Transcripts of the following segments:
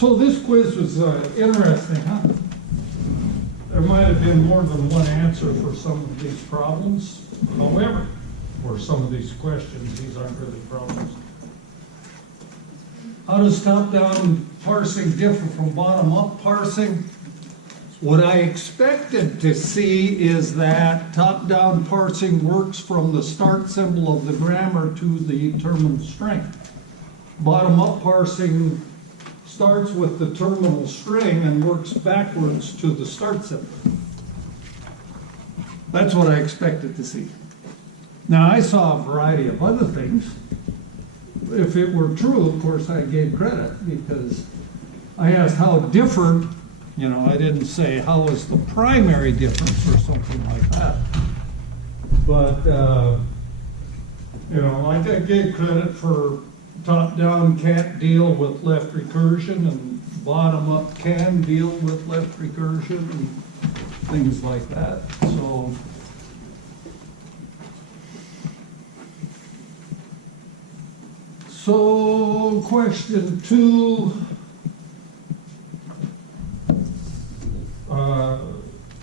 So this quiz was interesting, huh? There might have been more than one answer for some of these problems. However, for some of these questions, these aren't really problems. How does top-down parsing differ from bottom-up parsing? What I expected to see is that top-down parsing works from the start symbol of the grammar to the terminal string. Bottom-up parsing starts with the terminal string and works backwards to the start symbol. That's what I expected to see. Now, I saw a variety of other things. If it were true, of course, I gave credit because I asked how different, you know, I didn't say how was the primary difference or something like that. But, you know, I gave credit for top-down can't deal with left recursion and bottom-up can deal with left recursion and things like that. So question 2,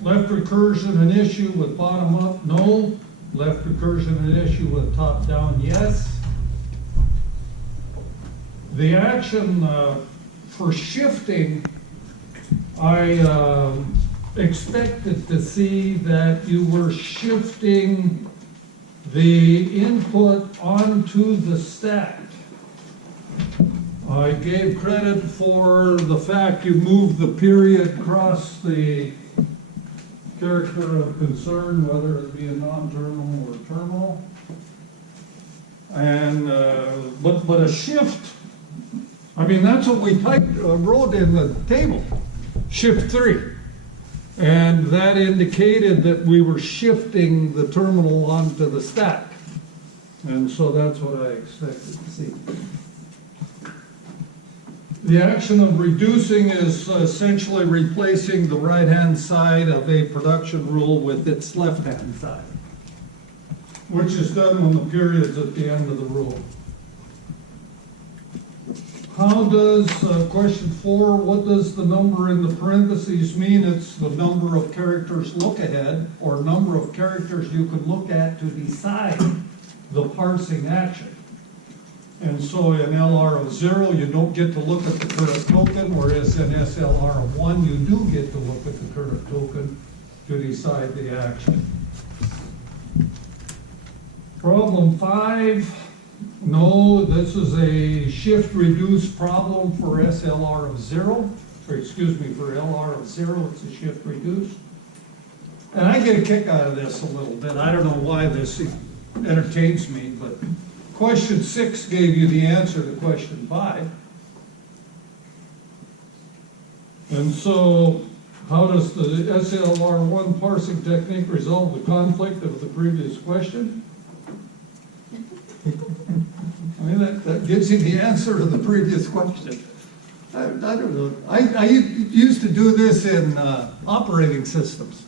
left recursion an issue with bottom-up? No. Left recursion an issue with top-down? Yes. The action for shifting, I expected to see that you were shifting the input onto the stack. I gave credit for the fact you moved the period across the character of concern, whether it be a non-terminal or terminal. And but a shift, I mean, that's what we wrote in the table, shift 3. And that indicated that we were shifting the terminal onto the stack. And so that's what I expected to see. The action of reducing is essentially replacing the right-hand side of a production rule with its left-hand side, which is done when the period's at the end of the rule. How does, question 4, what does the number in the parentheses mean? It's the number of characters look ahead, or number of characters you can look at to decide the parsing action. And so in LR of 0, you don't get to look at the current token, whereas in SLR of 1, you do get to look at the current token to decide the action. Problem 5. No, this is a shift reduce problem for SLR of 0, or excuse me, for LR of 0, it's a shift reduce. And I get a kick out of this a little bit. I don't know why this entertains me, but question 6 gave you the answer to question 5. And so, how does the SLR1 parsing technique resolve the conflict of the previous question? I mean, that gives you the answer to the previous question. I don't know. I used to do this in operating systems.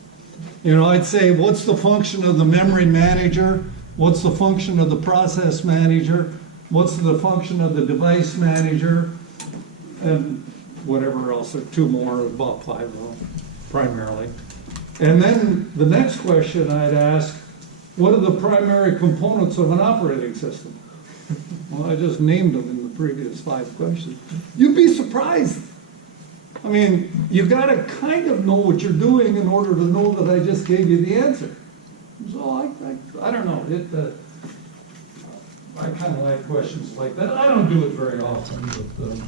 You know, I'd say, what's the function of the memory manager? What's the function of the process manager? What's the function of the device manager? And whatever else, there are 2 more, about 5 of them, primarily. And then the next question I'd ask, what are the primary components of an operating system? Well, I just named them in the previous 5 questions. You'd be surprised. I mean, you've got to kind of know what you're doing in order to know that I just gave you the answer. So I don't know. I kind of like questions like that. I don't do it very often. But,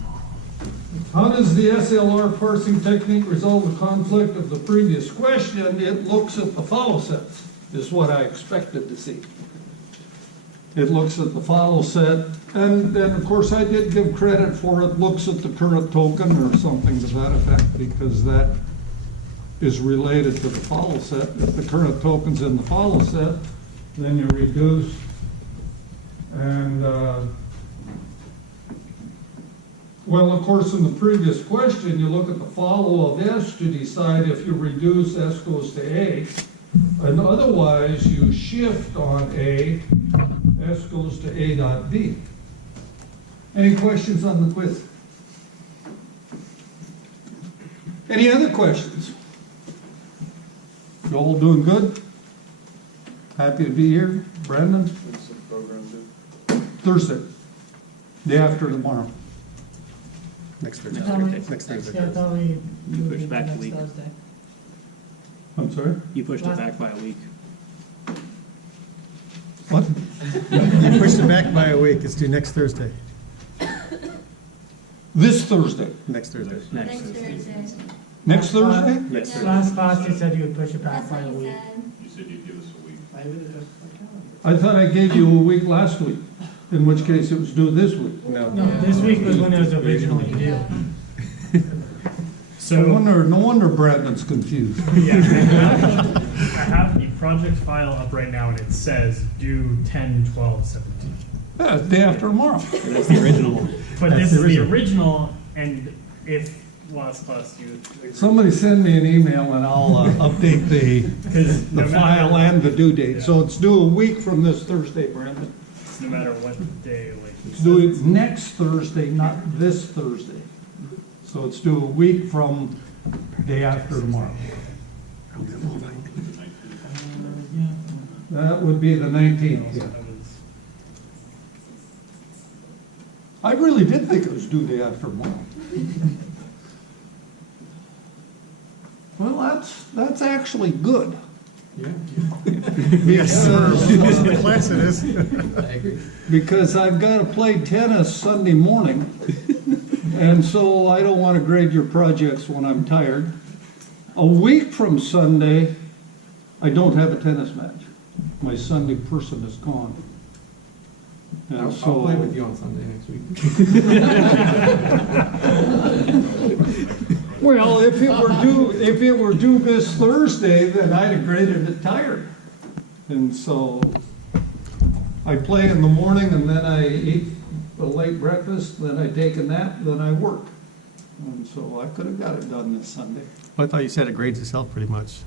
how does the SLR parsing technique resolve the conflict of the previous question? It looks at the follow sets, is what I expected to see. It looks at the follow set, and then of course I did give credit for it looks at the current token or something to that effect, because that is related to the follow set. If the current token's in the follow set, then you reduce, and well, of course, in the previous question, you look at the follow of S to decide if you reduce, S goes to A, and otherwise you shift on A, S goes to A dot B. Any questions on the quiz? Any other questions? You all doing good? Happy to be here. Brandon? When's the program due? Thursday, day after tomorrow. Next Thursday. Next Thursday. Yeah, I thought we You moved pushed it back a next week. Thursday. I'm sorry? You pushed it back by a week. What? You pushed it back by a week. It's due next Thursday. This Thursday. Next Thursday. Next. Next Thursday? Yes. Last class, you said you would push it back That's by what a you week. said. You said you'd give us a week. I thought I gave you a week last week, in which case it was due this week. No, this week was when it was originally due. No wonder Brandon's confused. Yeah, I have the project file up right now and it says due 10/12/17. Yeah, day after tomorrow. That's the original. But That's this the is the original. original, and if last class you agree. Somebody send me an email and I'll update the 'Cause no file matter- and the due date. Yeah. So it's due a week from this Thursday, Brandon. no matter what day, like. It's due next Thursday, not this Thursday. So it's due a week from day after tomorrow. That would be the 19th, yeah. I really did think it was due day after tomorrow. Well, that's actually good. Yes, for most of the class it is. Because I've got to play tennis Sunday morning, and so I don't want to grade your projects when I'm tired. A week from Sunday, I don't have a tennis match. My Sunday person is gone. And I'll so, play with you on Sunday next week. well, if it were due this Thursday, then I'd have graded it tired. And so I play in the morning, and then I eat a late breakfast, then I take a nap, then I work. And so I could have got it done this Sunday. I thought you said it grades itself pretty much.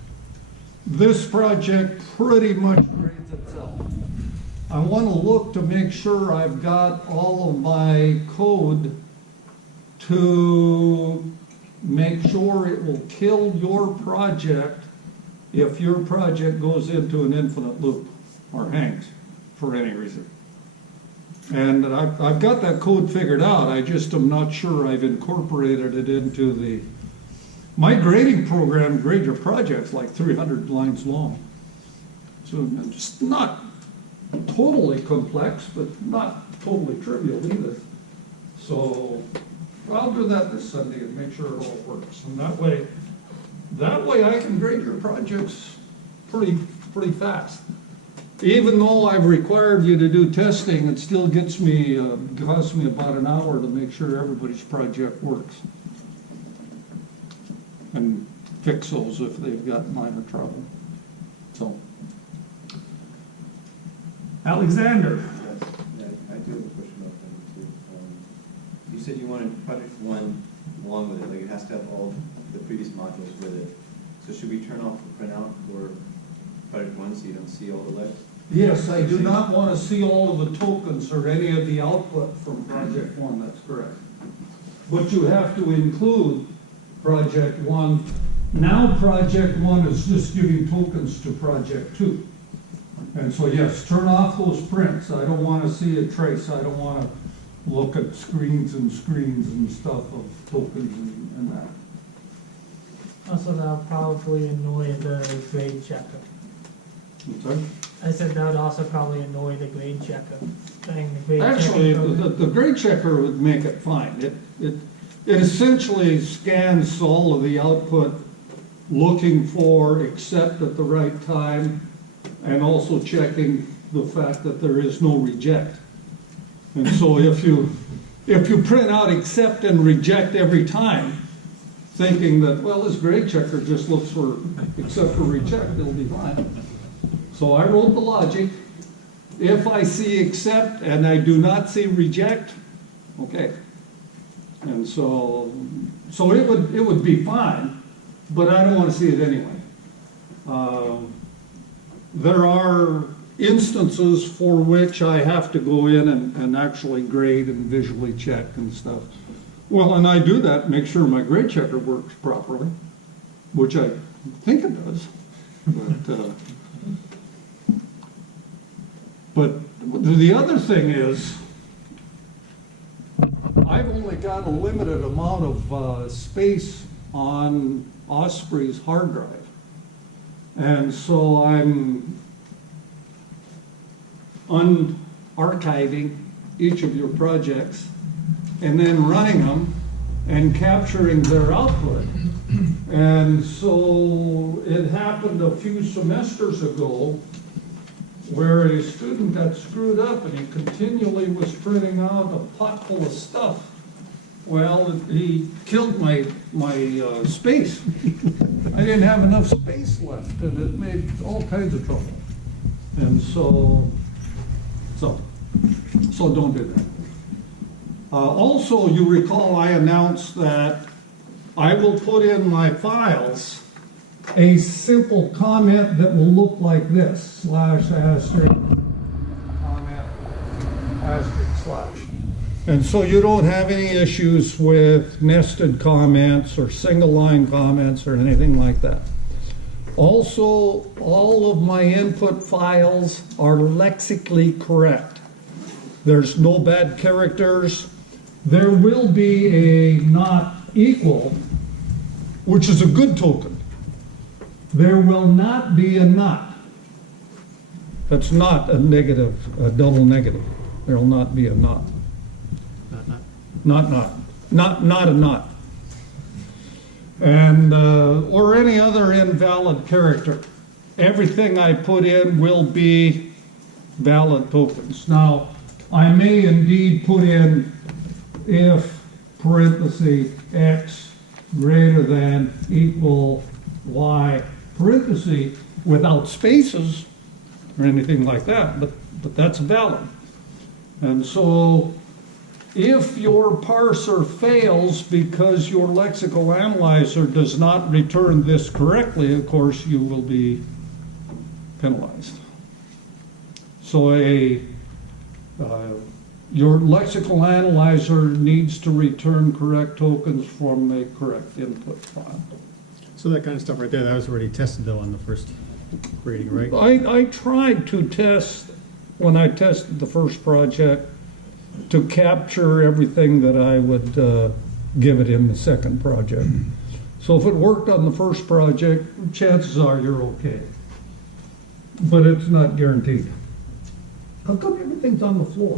This project pretty much grades itself. I want to look to make sure I've got all of my code to make sure it will kill your project if your project goes into an infinite loop or hangs for any reason. And I've got that code figured out. I just am not sure I've incorporated it into my grading program. Grade your projects like 300 lines long. So it's not totally complex, but not totally trivial either. So I'll do that this Sunday and make sure it all works. And that way I can grade your projects pretty fast. Even though I've required you to do testing, it still costs me about an hour to make sure everybody's project works. And fix those if they've got minor trouble. So, Alexander. Yes, yeah, I do have a question about that too. You said you wanted project one along with it, like it has to have all the previous modules with it. So should we turn off the printout for project one so you don't see all the legs? Yes, I do not want to see all of the tokens or any of the output from project one, that's correct. But you have to include project one. Now project one is just giving tokens to project two. And so yes, turn off those prints. I don't want to see a trace. I don't want to look at screens and stuff of tokens and that. Also, that'll probably annoy the grade checker. I'm sorry? I said that would also probably annoy the grade checker. Saying the grade Actually, checker the grade checker would make it fine. It essentially scans all of the output looking for accept at the right time and also checking the fact that there is no reject. And so if you print out accept and reject every time, thinking that, well, this grade checker just looks for accept or reject, it'll be fine. So I wrote the logic. If I see accept and I do not see reject, okay. And so it would be fine, but I don't want to see it anyway. There are instances for which I have to go in and actually grade and visually check and stuff. Well, and I do that, make sure my grade checker works properly, which I think it does. But the other thing is, I've only got a limited amount of space on Osprey's hard drive. And so I'm unarchiving each of your projects and then running them and capturing their output. And so it happened a few semesters ago where a student got screwed up and he continually was printing out a pot full of stuff. Well, he killed my space. I didn't have enough space left, and it made all kinds of trouble. And so don't do that. Also, you recall I announced that I will put in my files a simple comment that will look like this, / asterisk, comment, asterisk, /. And so you don't have any issues with nested comments or single line comments or anything like that. Also, all of my input files are lexically correct. There's no bad characters. There will be a not equal, which is a good token. There will not be a not. That's not a negative, a double negative. There will not be a not. Not a not. And, or any other invalid character. Everything I put in will be valid tokens. Now, I may indeed put in if parenthesis x greater than equal y parenthesis without spaces or anything like that, but that's valid. And so if your parser fails because your lexical analyzer does not return this correctly, of course, you will be penalized. So your lexical analyzer needs to return correct tokens from a correct input file. So that kind of stuff right there, that was already tested though on the first grading, right? I tried to test, when I tested the first project, to capture everything that I would give it in the second project. So if it worked on the first project, chances are you're okay. But it's not guaranteed. How come everything's on the floor?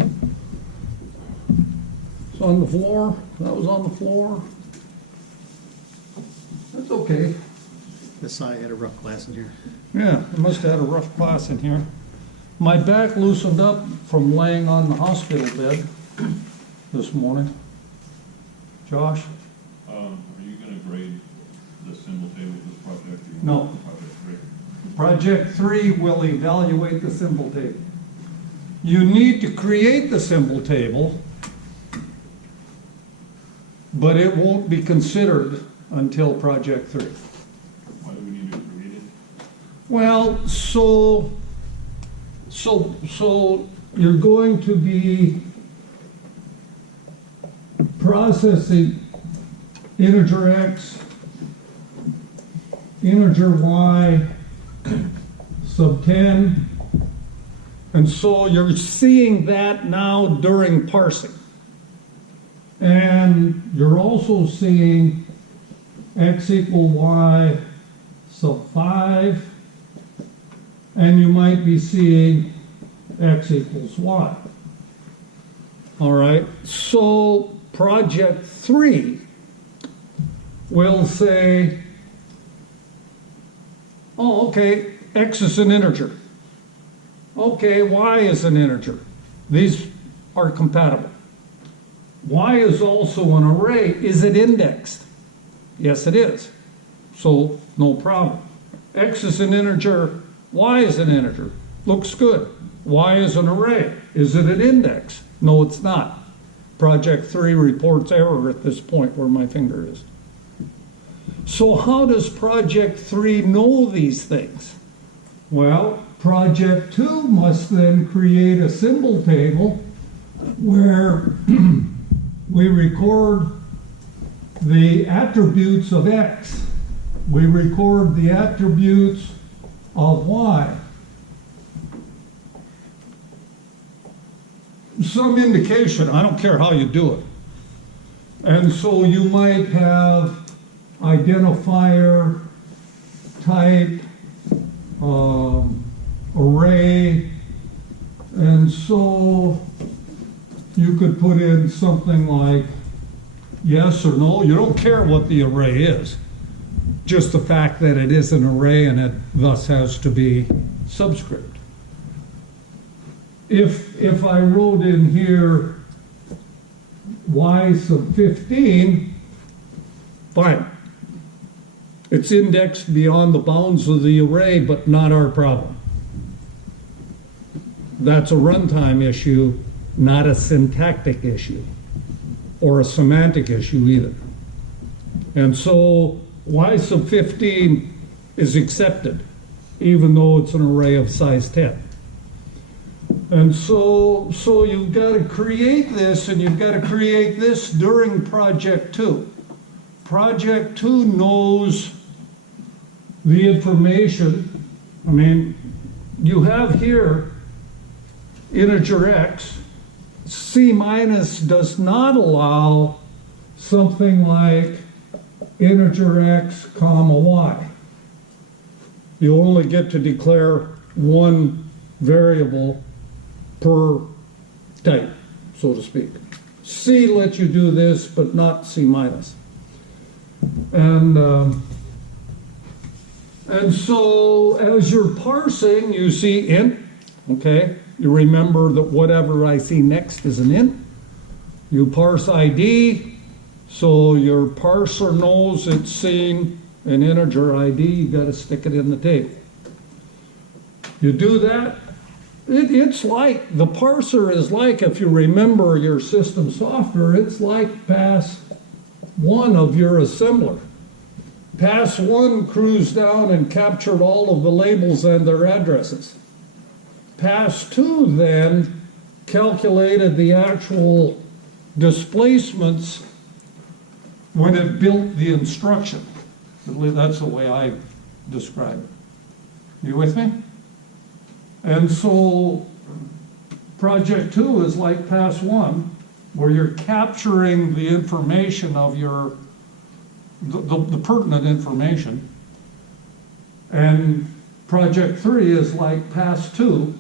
It's on the floor, that was on the floor. That's okay. This side had a rough class in here. Yeah, I must have had a rough class in here. My back loosened up from laying on the hospital bed this morning. Josh? Are you gonna grade the symbol table for this project? Or you No. want Project 3? Project 3 will evaluate the symbol table. You need to create the symbol table, but it won't be considered until Project 3. Why do we need to create it? Well, so you're going to be processing integer x, integer y, sub 10, and so you're seeing that now during parsing. And you're also seeing x equal y sub 5, and you might be seeing x equals y. All right, so project 3 will say, oh, okay, x is an integer. Okay, y is an integer. These are compatible. Y is also an array. Is it indexed? Yes, it is. So, no problem. X is an integer. Y is an integer. Looks good. Y is an array. Is it an index? No, it's not. Project 3 reports error at this point where my finger is. So how does Project 3 know these things? Well, Project 2 must then create a symbol table where we record the attributes of X. We record the attributes of Y. Some indication, I don't care how you do it. And so you might have identifier, type, array, and so you could put in something like yes or no. You don't care what the array is, just the fact that it is an array and it thus has to be subscript. If I wrote in here y sub 15, fine. It's indexed beyond the bounds of the array, but not our problem. That's a runtime issue, not a syntactic issue, or a semantic issue either. And so y sub 15 is accepted, even though it's an array of size 10. And so you've got to create this, and you've got to create this during Project 2. Project 2 knows the information. I mean, you have here integer x. C minus does not allow something like integer x comma y. You only get to declare one variable per type, so to speak. C lets you do this, but not C minus. And so as you're parsing, you see int, okay? You remember that whatever I see next is an int. You parse ID, so your parser knows it's seeing an integer ID, you got to stick it in the table. You do that, it's like, the parser is like, if you remember your system software, it's like pass 1 of your assembler. Pass 1 cruised down and captured all of the labels and their addresses. Pass 2 then calculated the actual displacements when it built the instruction. At least that's the way I describe it. You with me? And so Project 2 is like Pass 1, where you're capturing the information of your the pertinent information. And Project 3 is like Pass 2,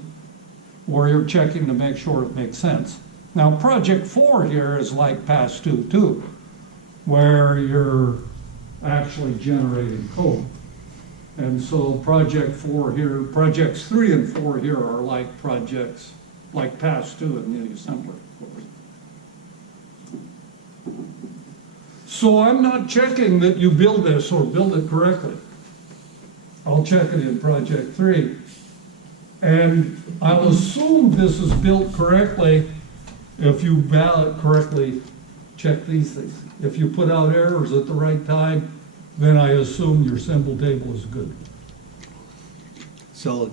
where you're checking to make sure it makes sense. Now, Project 4 here is like Pass 2 too, where you're actually generating code. And so Project 4 here, Projects 3 and 4 here are like projects, like Pass 2 in the assembler, of course. So I'm not checking that you build this or build it correctly. I'll check it in Project 3. And I'll assume this is built correctly if you correctly check these things. If you put out errors at the right time, then I assume your symbol table is good. So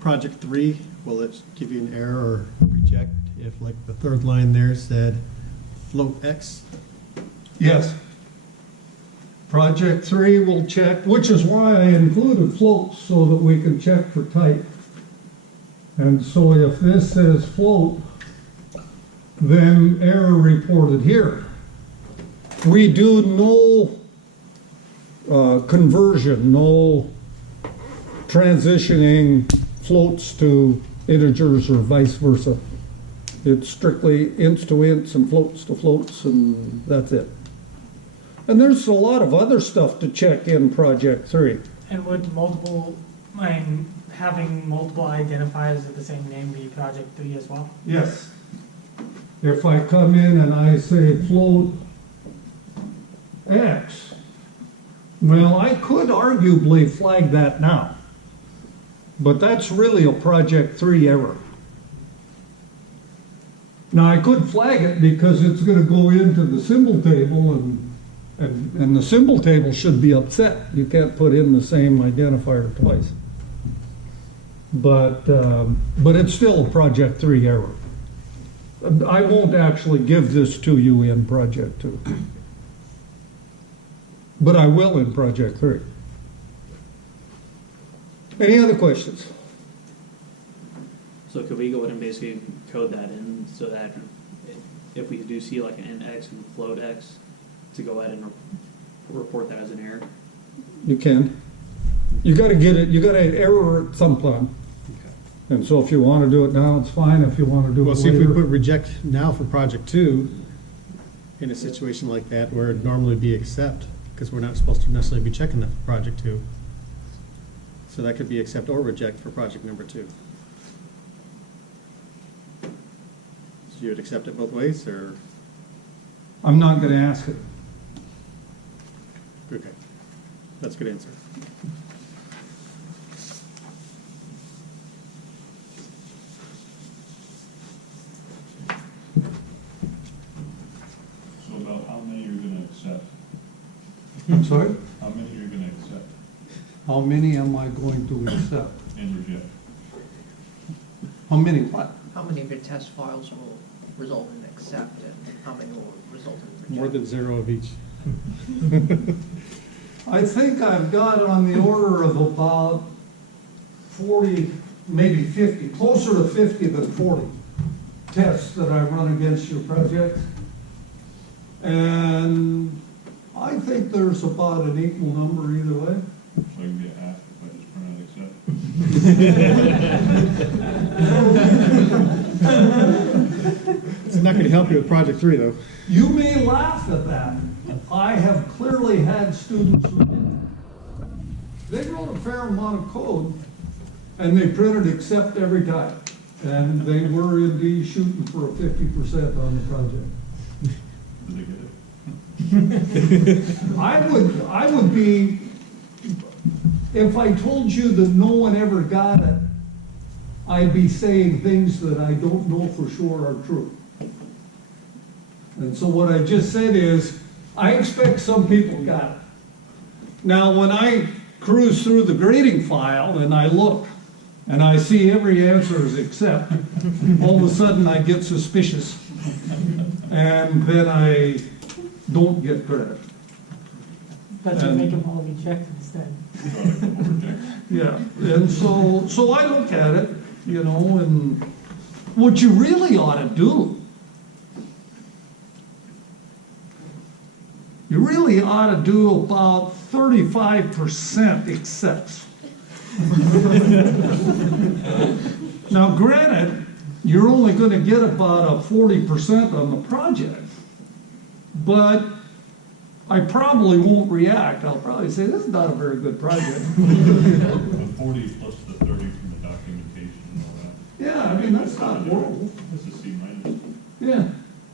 project 3, will it give you an error or reject if like the third line there said float x? Yes. Project 3 will check, which is why I included floats so that we can check for type. And so if this says float, then error reported here. We do no conversion, no transitioning floats to integers or vice versa. It's strictly ints to ints and floats to floats, and that's it. And there's a lot of other stuff to check in Project 3. And would having multiple identifiers of the same name be Project 3 as well? Yes. If I come in and I say float X, well, I could arguably flag that now, but that's really a Project 3 error. Now, I could flag it because it's going to go into the symbol table, and the symbol table should be upset. You can't put in the same identifier twice. But it's still a Project 3 error. I won't actually give this to you in Project 2. But I will in project 3. Any other questions? So could we go ahead and basically code that in so that if we do see like an index and float X, to go ahead and report that as an error? You can. You gotta get it, you gotta error at some time. And so if you wanna do it now, it's fine. If you wanna do Well, it see, if we put later. reject now for project 2, in a situation like that where it'd normally be accept, because we're not supposed to necessarily be checking that for project 2. So that could be accept or reject for project number 2. So you would accept it both ways, or, I'm not gonna ask it. okay, that's a good answer. So about how many you're gonna accept? I'm sorry? How many you're gonna accept How many am I going to accept? and reject? How many what? How many of your test files will result in accept and how many will result in reject? More than 0 of each. I think I've got on the order of about 40, maybe 50, closer to 50 than 40 tests that I run against your project. And I think there's about an equal number either way. So I can get half if I just print out accept? It's not going to help you with project 3, though. You may laugh at that. I have clearly had students who did. They wrote a fair amount of code and they printed accept every time. And they were indeed shooting for a 50% on the project. Did they get it? I would be, if I told you that no one ever got it, I'd be saying things that I don't know for sure are true. And so what I just said is, I expect some people got it. Now, when I cruise through the grading file and I look and I see every answer is accept, all of a sudden I get suspicious. And then I don't get credit. But you make them all reject instead. Yeah, and so I look at it, you know, and what you really ought to do, you really ought to do about 35% accepts. Now, granted, you're only going to get about a 40% on the project, but I probably won't react. I'll probably say, this is not a very good project. The 40 plus the 30 from the documentation and all that. Yeah, I mean, that's not horrible. That's a C minus. Yeah,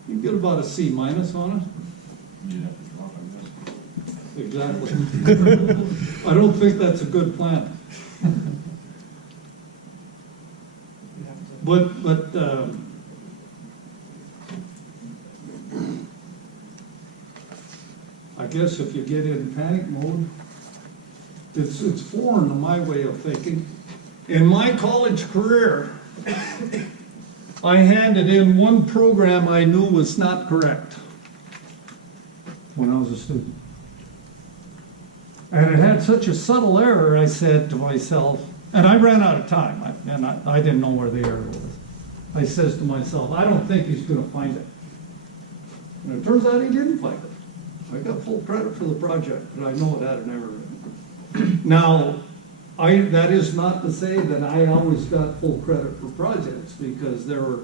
you get about a C minus on it. You'd have to drop, I guess. Exactly. I don't think that's a good plan. But, I guess if you get in panic mode, it's foreign to my way of thinking. In my college career, I handed in one program I knew was not correct when I was a student. And it had such a subtle error, I said to myself, and I ran out of time, and I didn't know where the error was. I says to myself, I don't think he's going to find it. And it turns out he didn't find it. I got full credit for the project, but I know it had an error in it. Now, that is not to say that I always got full credit for projects, because there were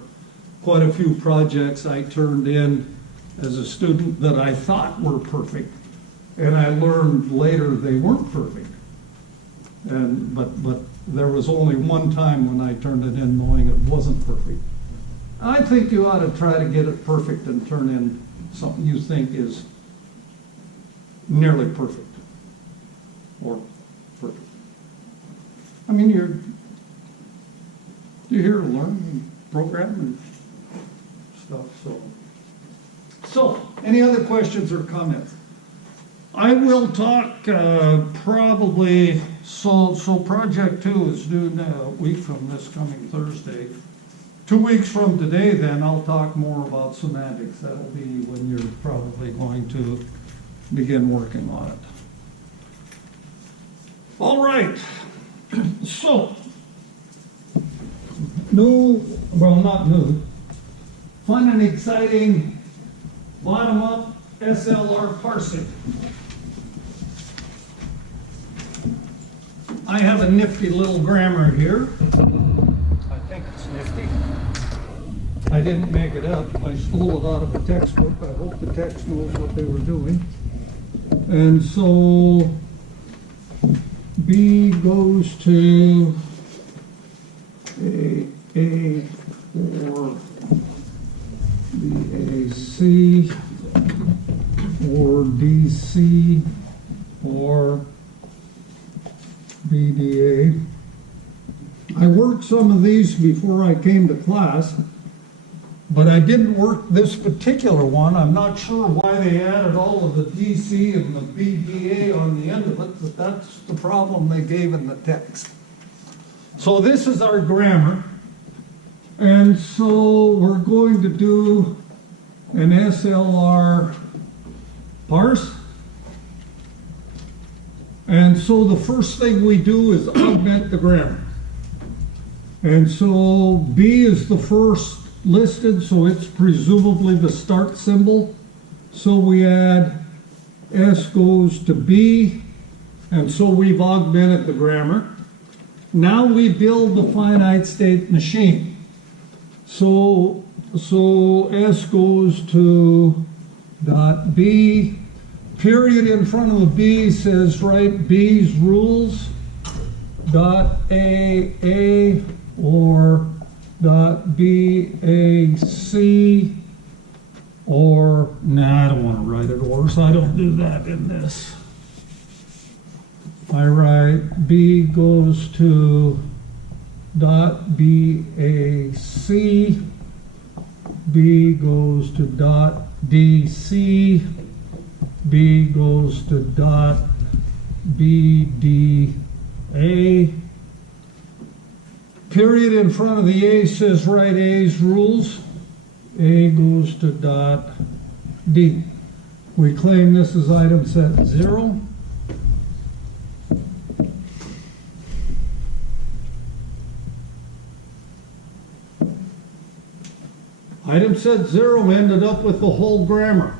quite a few projects I turned in as a student that I thought were perfect, and I learned later they weren't perfect. But there was only one time when I turned it in knowing it wasn't perfect. I think you ought to try to get it perfect and turn in something you think is nearly perfect or perfect. I mean, you're here to learn and program and stuff. So any other questions or comments? I will talk probably, so project 2 is due a week from this coming Thursday. 2 weeks from today, then I'll talk more about semantics. That'll be when you're probably going to begin working on it. All right, so, new, well, not new, fun and exciting bottom-up SLR parsing. I have a nifty little grammar here. I think it's nifty. I didn't make it up. I stole it out of a textbook. I hope the text knows what they were doing. And so B goes to A or BAC or DC or BDA. I worked some of these before I came to class, but I didn't work this particular one. I'm not sure why they added all of the DC and the BDA on the end of it, but that's the problem they gave in the text. So this is our grammar. And so we're going to do an SLR parse. And so the first thing we do is augment the grammar. And so B is the first listed, so it's presumably the start symbol. So we add S goes to B, and so we've augmented the grammar. Now we build the finite state machine. So S goes to dot B, period in front of the B says, right, B's rules, dot A, or dot BAC, or, nah, I don't want to write it or, so I don't do that in this. I write B goes to dot BAC, B goes to dot DC, B goes to dot BDA. Period in front of the A says write A's rules. A goes to dot D. We claim this is item set 0. Item set 0 ended up with the whole grammar.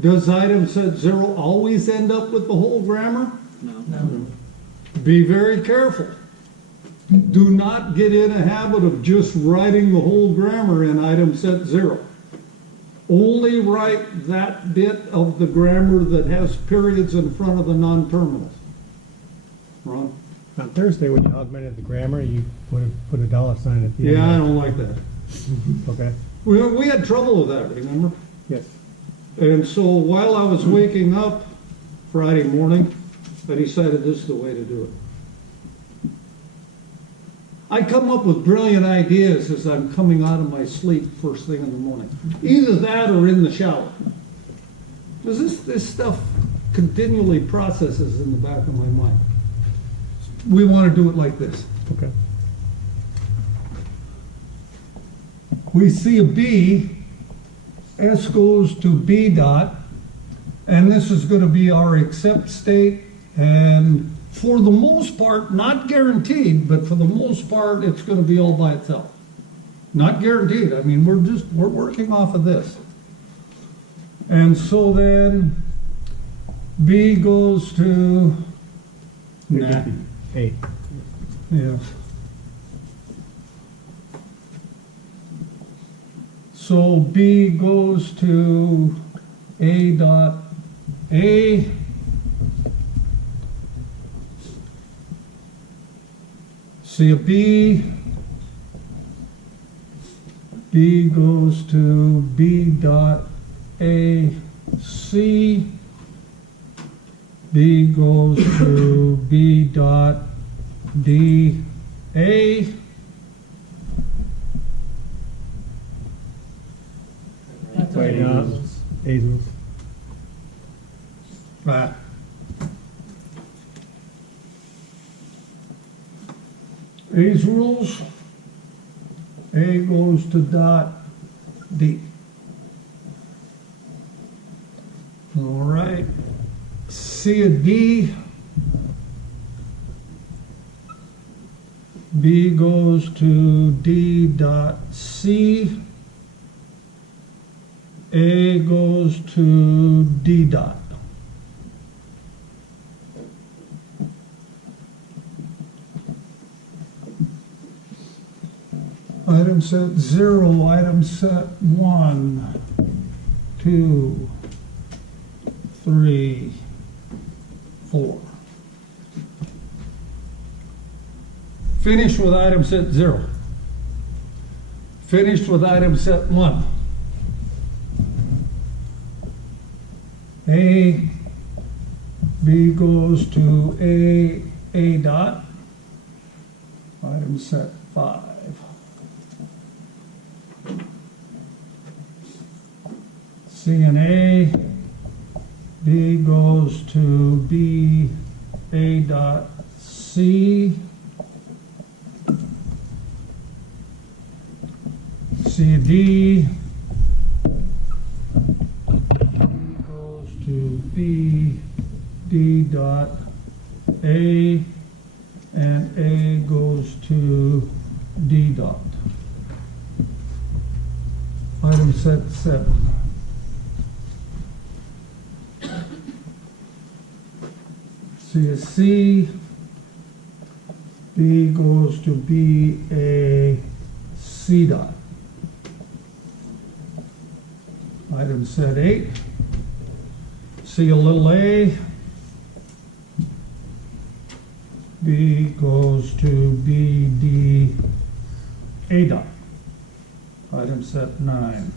Does item set 0 always end up with the whole grammar? No. Be very careful. Do not get in a habit of just writing the whole grammar in item set 0. Only write that bit of the grammar that has periods in front of the non-terminals. Ron? On Thursday, when you augmented the grammar, you put a dollar sign at the end. Yeah, I don't like that. Okay. We had trouble with that, remember? Yes. And so while I was waking up Friday morning, I decided this is the way to do it. I come up with brilliant ideas as I'm coming out of my sleep first thing in the morning. Either that or in the shower. Because this stuff continually processes in the back of my mind. We want to do it like this. Okay. We see a B, S goes to B dot, and this is going to be our accept state, and for the most part, not guaranteed, but for the most part, it's going to be all by itself. Not guaranteed. I mean, we're working off of this. And so then B goes to nah. A. Yeah. So B goes to A dot A. See a B. B goes to B dot A C. B goes to B dot D A. Wait, A's rules. Ah. A's rules. A goes to dot D. All right. C a D. B goes to D dot C, A goes to D dot. Item set 0, item set 1, 2, 3, 4. Finished with item set 0. Finished with item set 1. A, B goes to A dot. Item set 5. C and A, B goes to B, A dot C, C and D, goes to B, D dot A, and A goes to D dot. Item set 7. C is C, B goes to B, A, C dot. Item set 8, C a little a, B goes to B, D, A dot. Item set 9.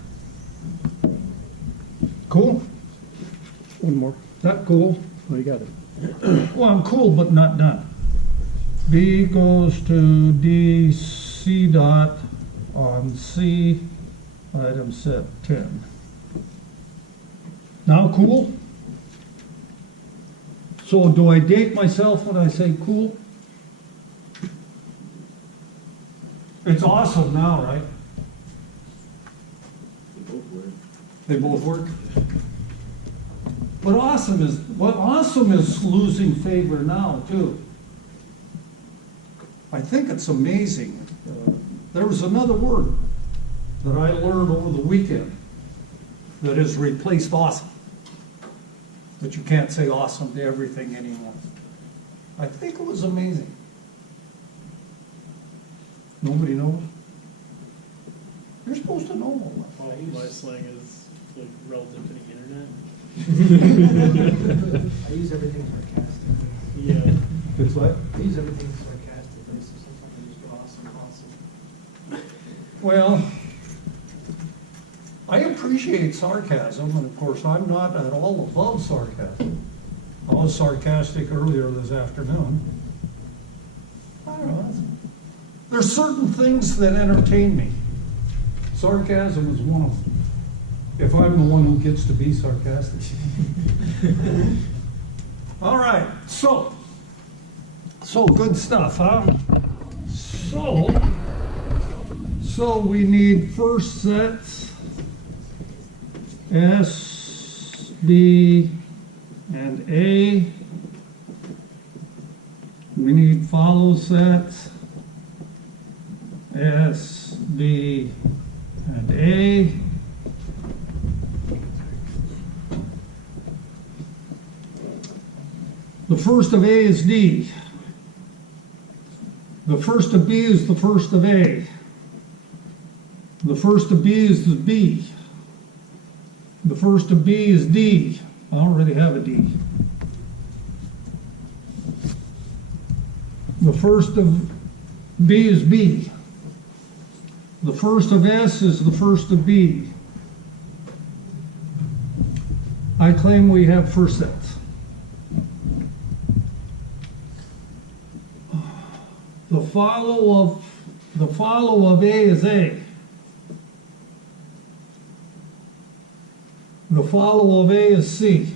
Cool? One more. Not cool? Oh, you got it. Well, I'm cool, but not done. B goes to D, C dot on C, item set 10. Now cool? So do I date myself when I say cool? It's awesome now, right? They both work. But awesome is losing favor now too. I think it's amazing. There was another word that I learned over the weekend that has replaced awesome. But you can't say awesome to everything anymore. I think it was amazing. Nobody knows? You're supposed to know all that. Well, my slang is like relative to the internet. I use everything sarcastically. Yeah. It's what? I use everything sarcastically, so sometimes I just go awesome. Well, I appreciate sarcasm, and of course, I'm not at all above sarcasm. I was sarcastic earlier this afternoon. I don't know. There's certain things that entertain me. Sarcasm is one of them. If I'm the one who gets to be sarcastic. All right, so good stuff, huh? So we need first sets, S, B, and A. We need follow sets, S, B, and A. The first of A is D. The first of B is the first of A. The first of B is the B. The first of B is D. I already have a D. The first of B is B. The first of S is the first of B. I claim we have first sets. The follow of A is A. The follow of A is C.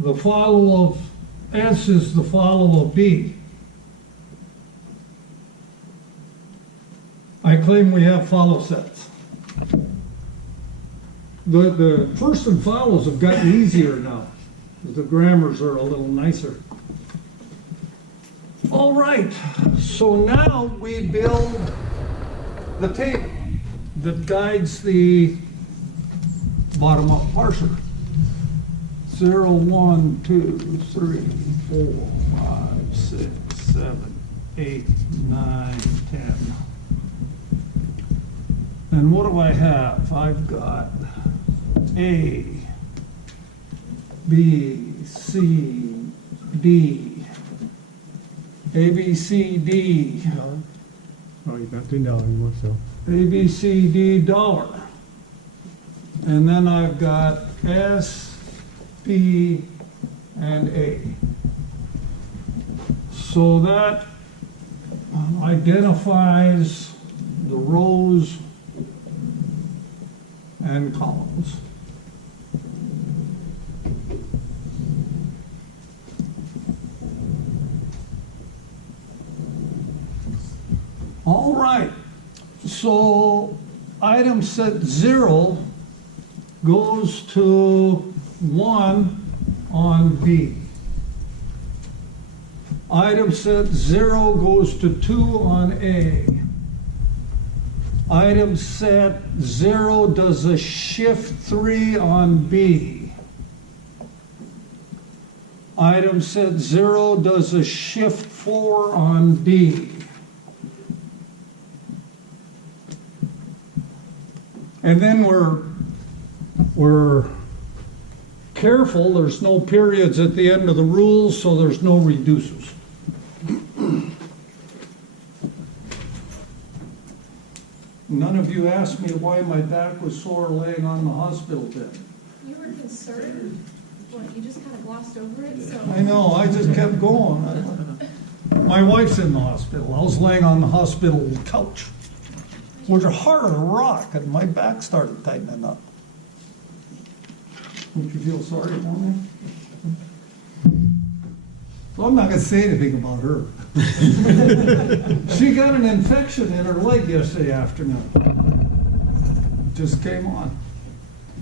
The follow of S is the follow of B. I claim we have follow sets. The first and follows have gotten easier now. The grammars are a little nicer. All right, so now we build the table that guides the bottom-up parser. 0, 1, 2, 3, 4, 5, 6, 7, 8, 9, 10. And what do I have? I've got A, B, C, D, A, B, C, D, Oh, you're not doing dollar anymore, so. A, B, C, D, dollar. And then I've got S, B, and A. So that identifies the rows and columns. All right, so item set 0 goes to 1 on B. Item set 0 goes to 2 on A. Item set 0 does a shift 3 on B. Item set 0 does a shift 4 on D. And then we're careful, there's no periods at the end of the rules, so there's no reducers. None of you asked me why my back was sore laying on the hospital bed. You were concerned, well, you just kind of glossed over it, so. I know, I just kept going. My wife's in the hospital. I was laying on the hospital couch. It was hard as a rock, and my back started tightening up. Don't you feel sorry for me? Well, I'm not going to say anything about her. She got an infection in her leg yesterday afternoon. It just came on.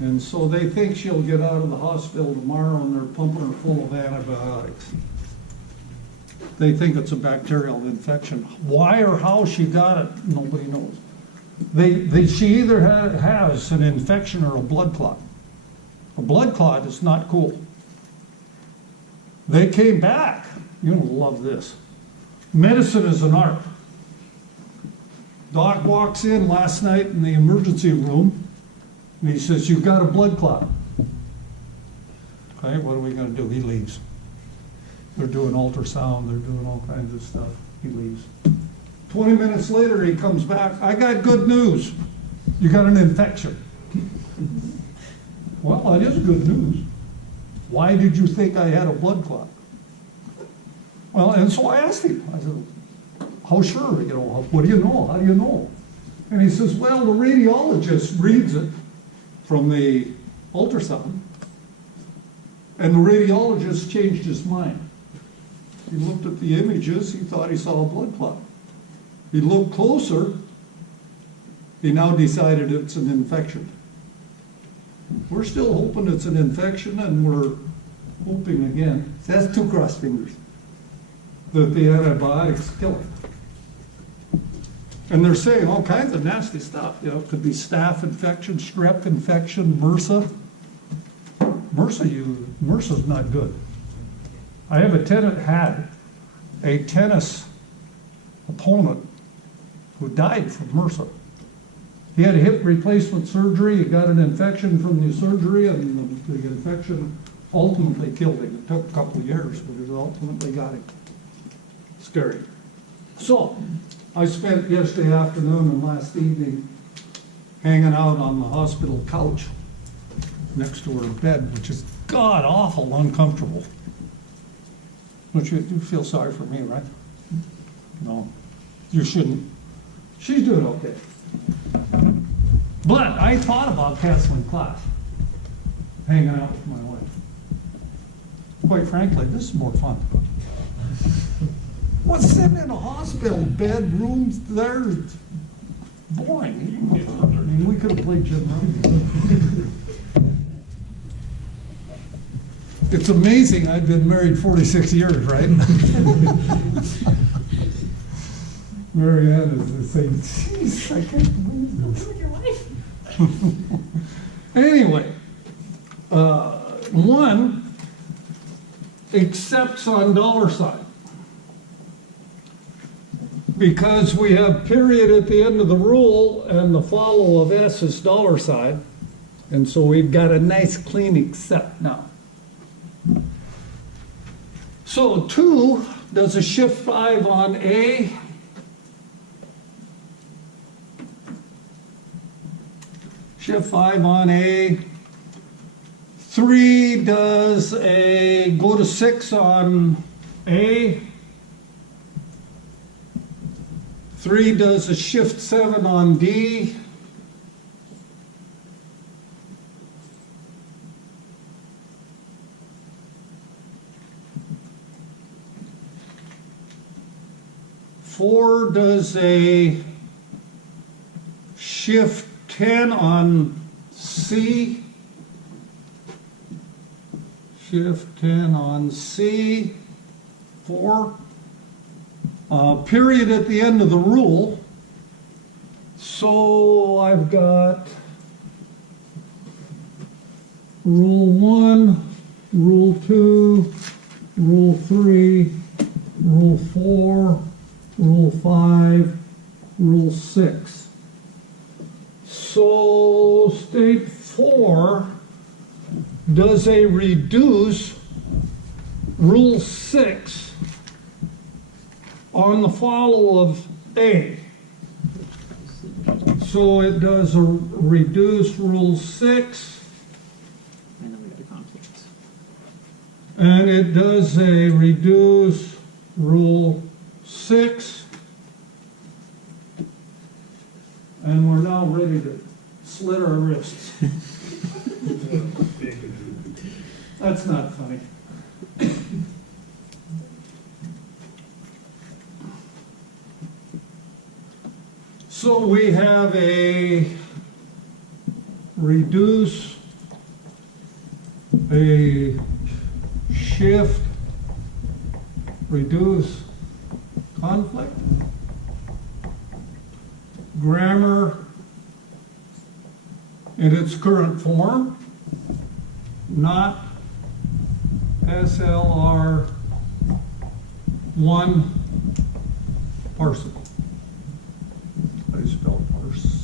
And so they think she'll get out of the hospital tomorrow, and they're pumping her full of antibiotics. They think it's a bacterial infection. Why or how she got it, nobody knows. She either has an infection or a blood clot. A blood clot is not cool. They came back. You're gonna love this. Medicine is an art. Doc walks in last night in the emergency room, and he says, "You've got a blood clot." Okay, what are we gonna do? He leaves. They're doing ultrasound, they're doing all kinds of stuff. He leaves. 20 minutes later, he comes back. "I got good news. You got an infection." Well, that is good news. Why did you think I had a blood clot? Well, and so I asked him. I said, "How sure? You know, what do you know? How do you know?" And he says, "Well, the radiologist reads it from the ultrasound, and the radiologist changed his mind. He looked at the images. He thought he saw a blood clot. He looked closer. He now decided it's an infection." We're still hoping it's an infection, and we're hoping again, that's 2 crossed fingers, that the antibiotics kill it. And they're saying all kinds of nasty stuff. You know, it could be staph infection, strep infection, MRSA. MRSA's not good. I had a tennis opponent who died from MRSA. He had a hip replacement surgery. He got an infection from the surgery, and the infection ultimately killed him. It took a couple of years, but it ultimately got him. Scary. So, I spent yesterday afternoon and last evening hanging out on the hospital couch next to her bed, which is god-awful uncomfortable. Don't you feel sorry for me, right? No, you shouldn't. She's doing okay. But I thought about canceling class, hanging out with my wife. Quite frankly, this is more fun. What's sitting in a hospital bed, rooms there, boring. I mean, we could have played Jim Rome. It's amazing, I've been married 46 years, right? Mary Ann is saying, geez, I can't believe this. With your wife? Anyway, one accepts on dollar sign. Because we have period at the end of the rule and the follow of S is dollar sign. And so we've got a nice clean accept now. So 2 does a shift 5 on A. Shift 5 on A. 3 does a go to 6 on A. 3 does a shift 7 on D. Four does a shift 10 on C. Shift 10 on C. 4. Period at the end of the rule. So I've got rule 1, rule 2, rule 3, rule 4, rule 5, rule 6. So state 4 does a reduce rule 6 on the follow of A. So it does a reduce rule 6, And then we got a conflict. and it does a reduce rule 6, and we're now ready to slit our wrists. That's not funny. So we have a reduce, a shift, reduce conflict, grammar in its current form, not SLR 1 parsicle. How do you spell parsicle?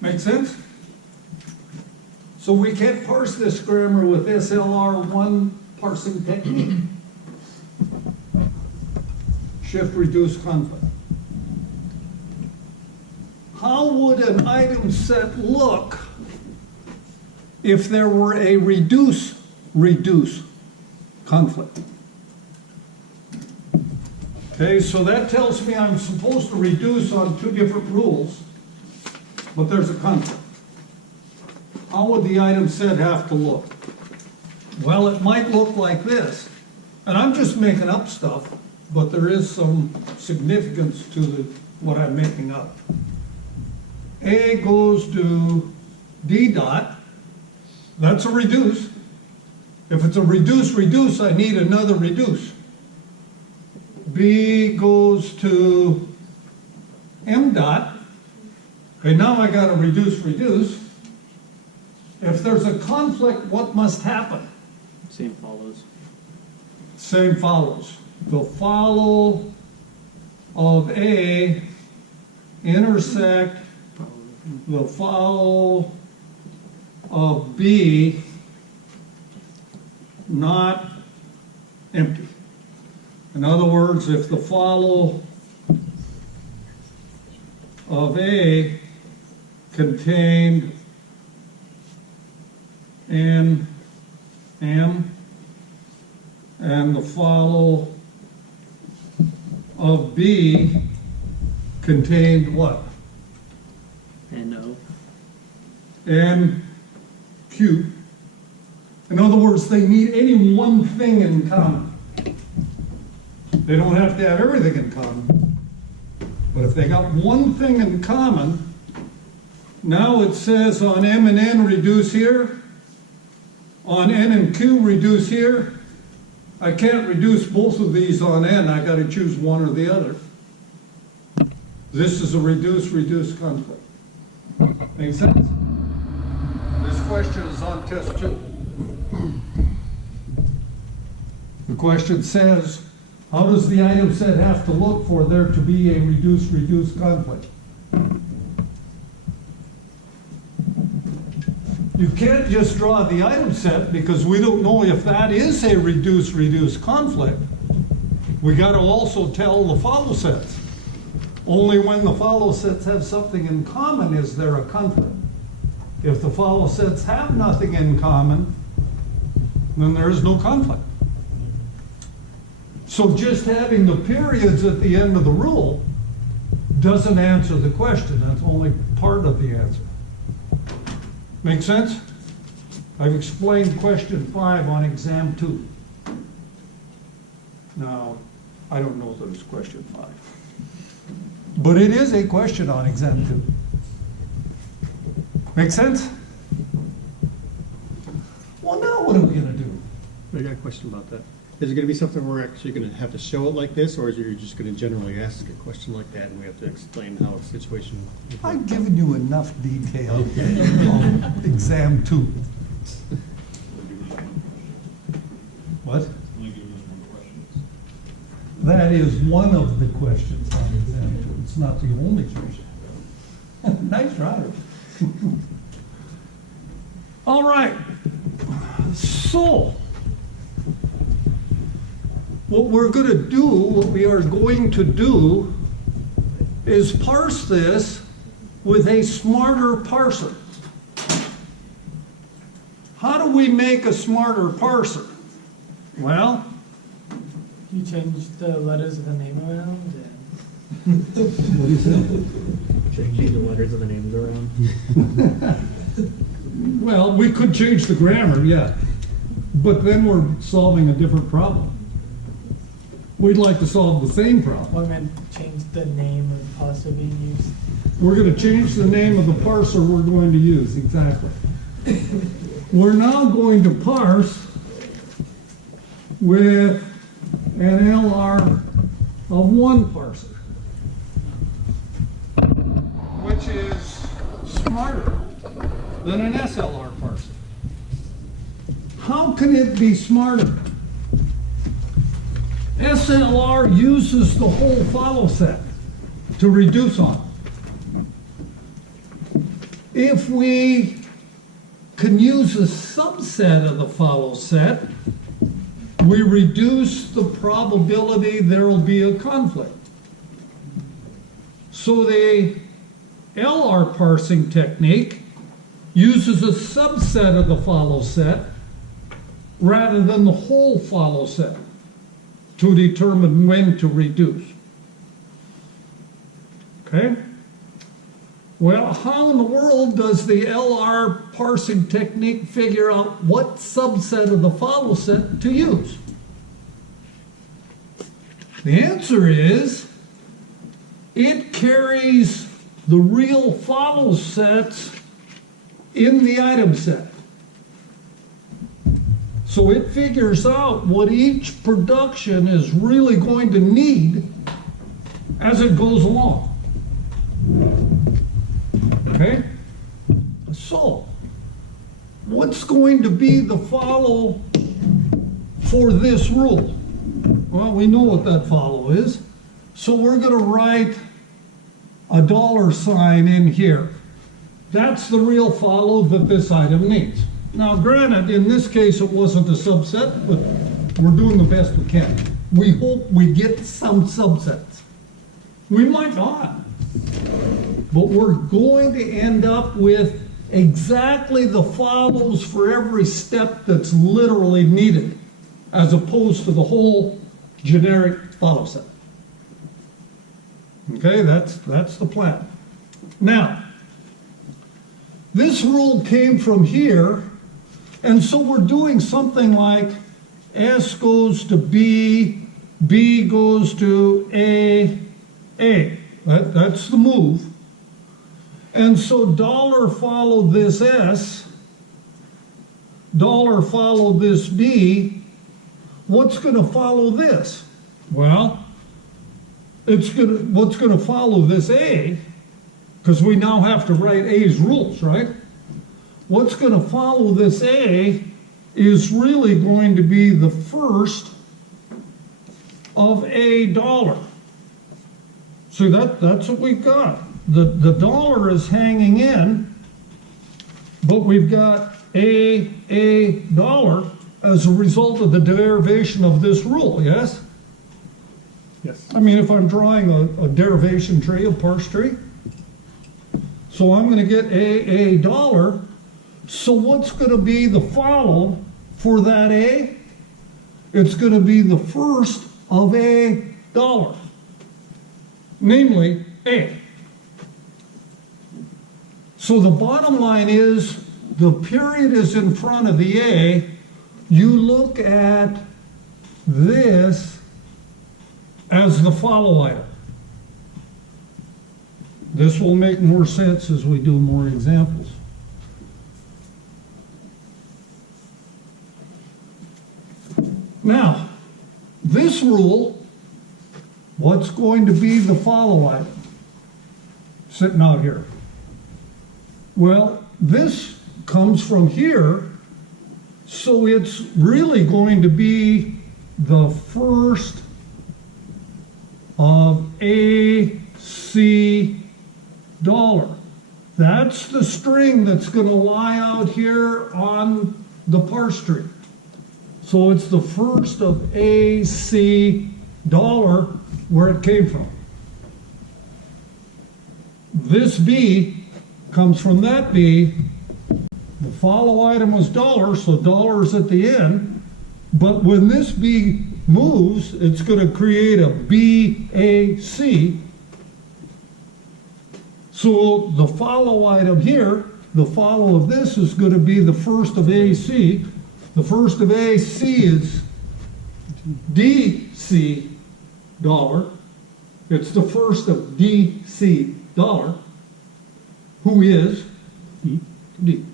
Make sense? So we can't parse this grammar with SLR1 parsing technique. Shift, reduce, conflict. How would an item set look if there were a reduce conflict? Okay, so that tells me I'm supposed to reduce on 2 different rules, but there's a conflict. How would the item set have to look? Well, it might look like this. And I'm just making up stuff, but there is some significance to what I'm making up. A goes to D dot. That's a reduce. If it's a reduce, I need another reduce. B goes to M dot. Okay, now I got a reduce. If there's a conflict, what must happen? Same follows. Same follows. The follow of A intersect the follow of B, not empty. In other words, if the follow of A contained N, M, and the follow of B contained what? NO. And Q. In other words, they need any one thing in common. They don't have to have everything in common. But if they got one thing in common, now it says on M and N reduce here, on N and Q reduce here. I can't reduce both of these on N, I gotta choose one or the other. This is a reduce conflict. Make sense? This question is on test 2. The question says, how does the item set have to look for there to be a reduce conflict? You can't just draw the item set because we don't know if that is a reduce conflict. We got to also tell the follow sets. Only when the follow sets have something in common is there a conflict. If the follow sets have nothing in common, then there is no conflict. So just having the periods at the end of the rule doesn't answer the question. That's only part of the answer. Make sense? I've explained question 5 on exam 2. Now, I don't know that it's question 5. But it is a question on exam 2. Make sense? Well, now what are we going to do? I got a question about that. Is it going to be something we're actually going to have to show it like this, or is you just going to generally ask a question like that and we have to explain how a situation? I've given you enough detail Okay. on exam 2. What? Only giving us one question. That is one of the questions on exam 2. It's not the only question. Nice try. All right. So, what we are going to do is parse this with a smarter parser. How do we make a smarter parser? Well, You change the letters of the name around what do you say? Change the letters of the names around. Well, we could change the grammar, yeah, but then we're solving a different problem. We'd like to solve the same problem. Well, I meant change the name of the parser being used. We're going to change the name of the parser we're going to use, exactly. We're now going to parse with an LR of 1 parser, which is smarter than an SLR parser. How can it be smarter? SLR uses the whole follow set to reduce on. If we can use a subset of the follow set, we reduce the probability there will be a conflict. So the LR parsing technique uses a subset of the follow set rather than the whole follow set to determine when to reduce. Okay? Well, how in the world does the LR parsing technique figure out what subset of the follow set to use? The answer is it carries the real follow sets in the item set. So it figures out what each production is really going to need as it goes along. Okay? So, what's going to be the follow for this rule? Well, we know what that follow is. So we're going to write a $sign in here. That's the real follow that this item needs. Now, granted, in this case, it wasn't a subset, but we're doing the best we can. We hope we get some subsets. We might not, but we're going to end up with exactly the follows for every step that's literally needed, as opposed to the whole generic follow set. Okay, that's the plan. Now, this rule came from here, and so we're doing something like S goes to B, B goes to A. That's the move. And so dollar follow this S, dollar follow this B. What's going to follow this? Well, what's going to follow this A, because we now have to write A's rules, right? What's going to follow this A is really going to be the first of a dollar. See, that's what we've got. The dollar is hanging in, but we've got a dollar as a result of the derivation of this rule, yes? Yes. I mean, if I'm drawing a derivation tree, a parse tree, so I'm going to get a dollar. So what's going to be the follow for that A? It's going to be the first of a dollar, namely A. So the bottom line is the period is in front of the A. You look at this as the follow item. This will make more sense as we do more examples. Now, this rule, what's going to be the follow item sitting out here? Well, this comes from here, so it's really going to be the first of AC dollar. That's the string that's going to lie out here on the parse tree. So it's the first of AC dollar where it came from. This B comes from that B. The follow item was dollar, so dollar is at the end. But when this B moves, it's going to create a BAC. So the follow item here, the follow of this is going to be the first of AC. The first of AC is DC dollar. It's the first of DC dollar, who is D.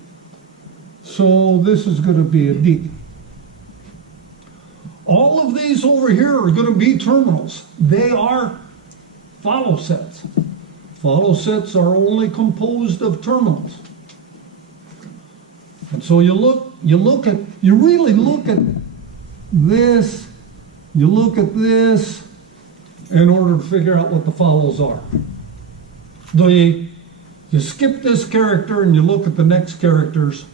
So this is going to be a D. All of these over here are going to be terminals. They are follow sets. Follow sets are only composed of terminals. And so you really look at this, you look at this in order to figure out what the follows are. You skip this character and you look at the next characters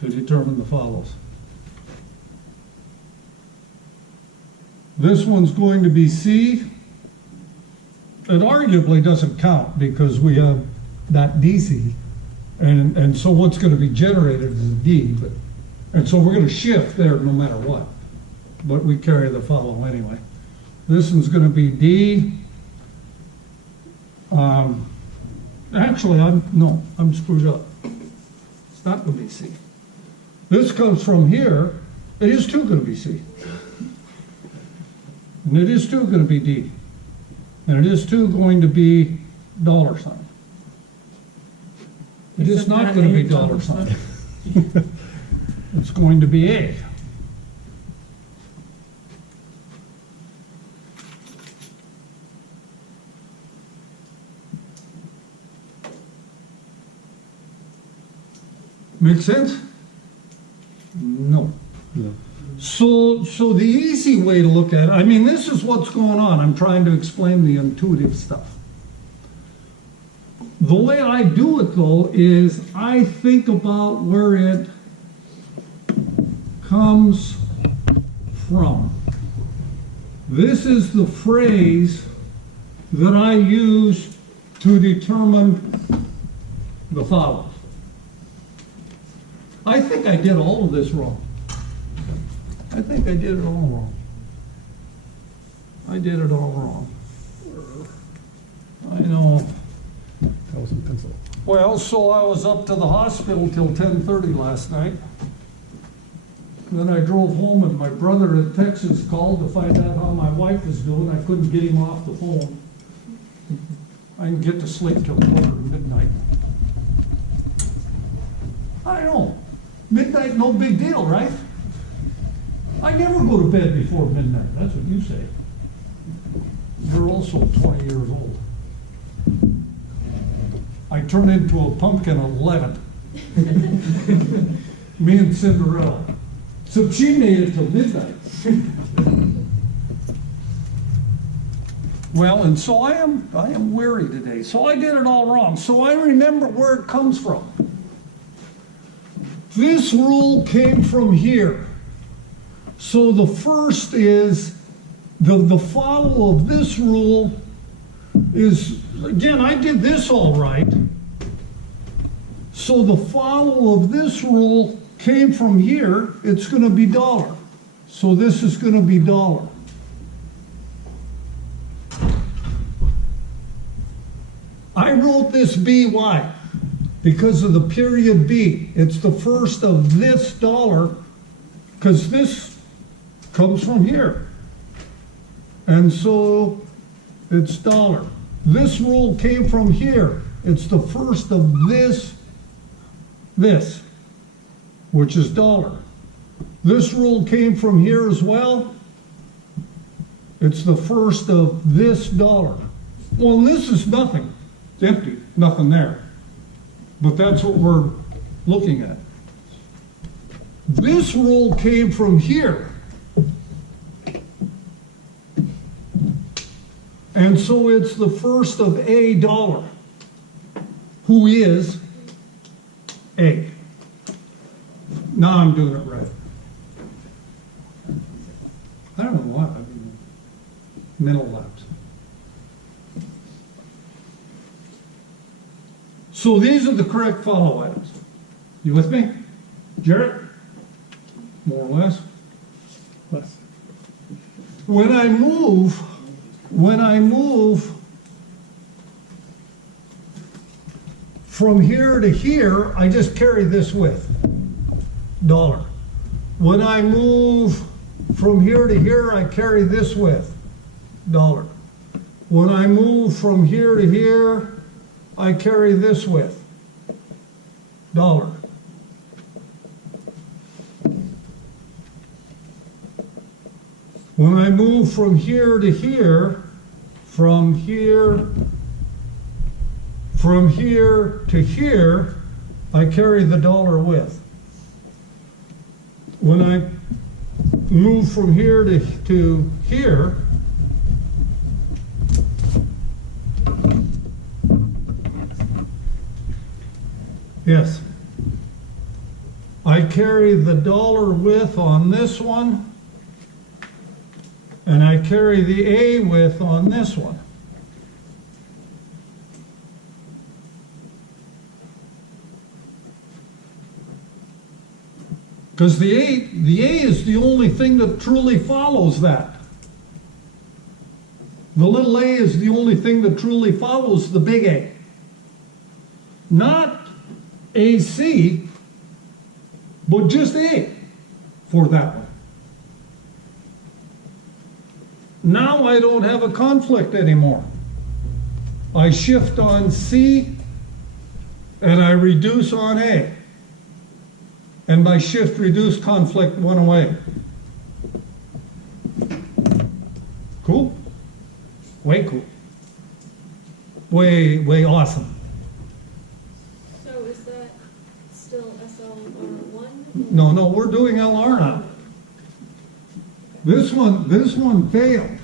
to determine the follows. This one's going to be C. It arguably doesn't count because we have that DC. And so what's going to be generated is a D. And so we're going to shift there no matter what. But we carry the follow anyway. This one's going to be D. Actually, I'm screwed up. It's not going to be C. This comes from here. It is too going to be C. And it is too going to be D. And it is too going to be dollar sign. It is not going to be dollar sign. It's going to be A. Make sense? No. No. So the easy way to look at it, I mean, this is what's going on. I'm trying to explain the intuitive stuff. The way I do it, though, is I think about where it comes from. This is the phrase that I use to determine the follows. I think I did all of this wrong. I think I did it all wrong. I did it all wrong. I know. That was in pencil. Well, so I was up to the hospital till 10:30 last night. Then I drove home and my brother in Texas called to find out how my wife was doing. I couldn't get him off the phone. I didn't get to sleep till 12:45. I know, midnight, no big deal, right? I never go to bed before midnight, that's what you say. You're also 20 years old. I turn into a pumpkin at 11. Me and Cinderella. So she made it till midnight. Well, and so I am weary today. So I did it all wrong. So I remember where it comes from. This rule came from here. So the first is, the follow of this rule is, again, I did this all right. So the follow of this rule came from here, it's going to be dollar. So this is going to be dollar. I wrote this BY because of the period B. It's the first of this dollar, because this comes from here. And so it's dollar. This rule came from here. It's the first of this, which is dollar. This rule came from here as well. It's the first of this dollar. Well, this is nothing. It's empty, nothing there. But that's what we're looking at. This rule came from here. And so it's the first of a dollar, who is A. Now I'm doing it right. I don't know what, I mean, mental lapse. So these are the correct follow items. You with me? Jarrett? More or less? Less. When I move from here to here, I just carry this with, dollar. When I move from here to here, I carry this with, dollar. When I move from here to here, I carry this with, dollar. When I move from here to here, from here to here, I carry the dollar with. When I move from here to here, yes, I carry the dollar with on this one, and I carry the A with on this one. Because the A is the only thing that truly follows that. The little a is the only thing that truly follows the big A. Not AC, but just A for that one. Now I don't have a conflict anymore. I shift on C and I reduce on A. And my shift reduce conflict went away. Cool? Way cool. Way awesome. So is that still SLR1? No, we're doing LR now. This one failed.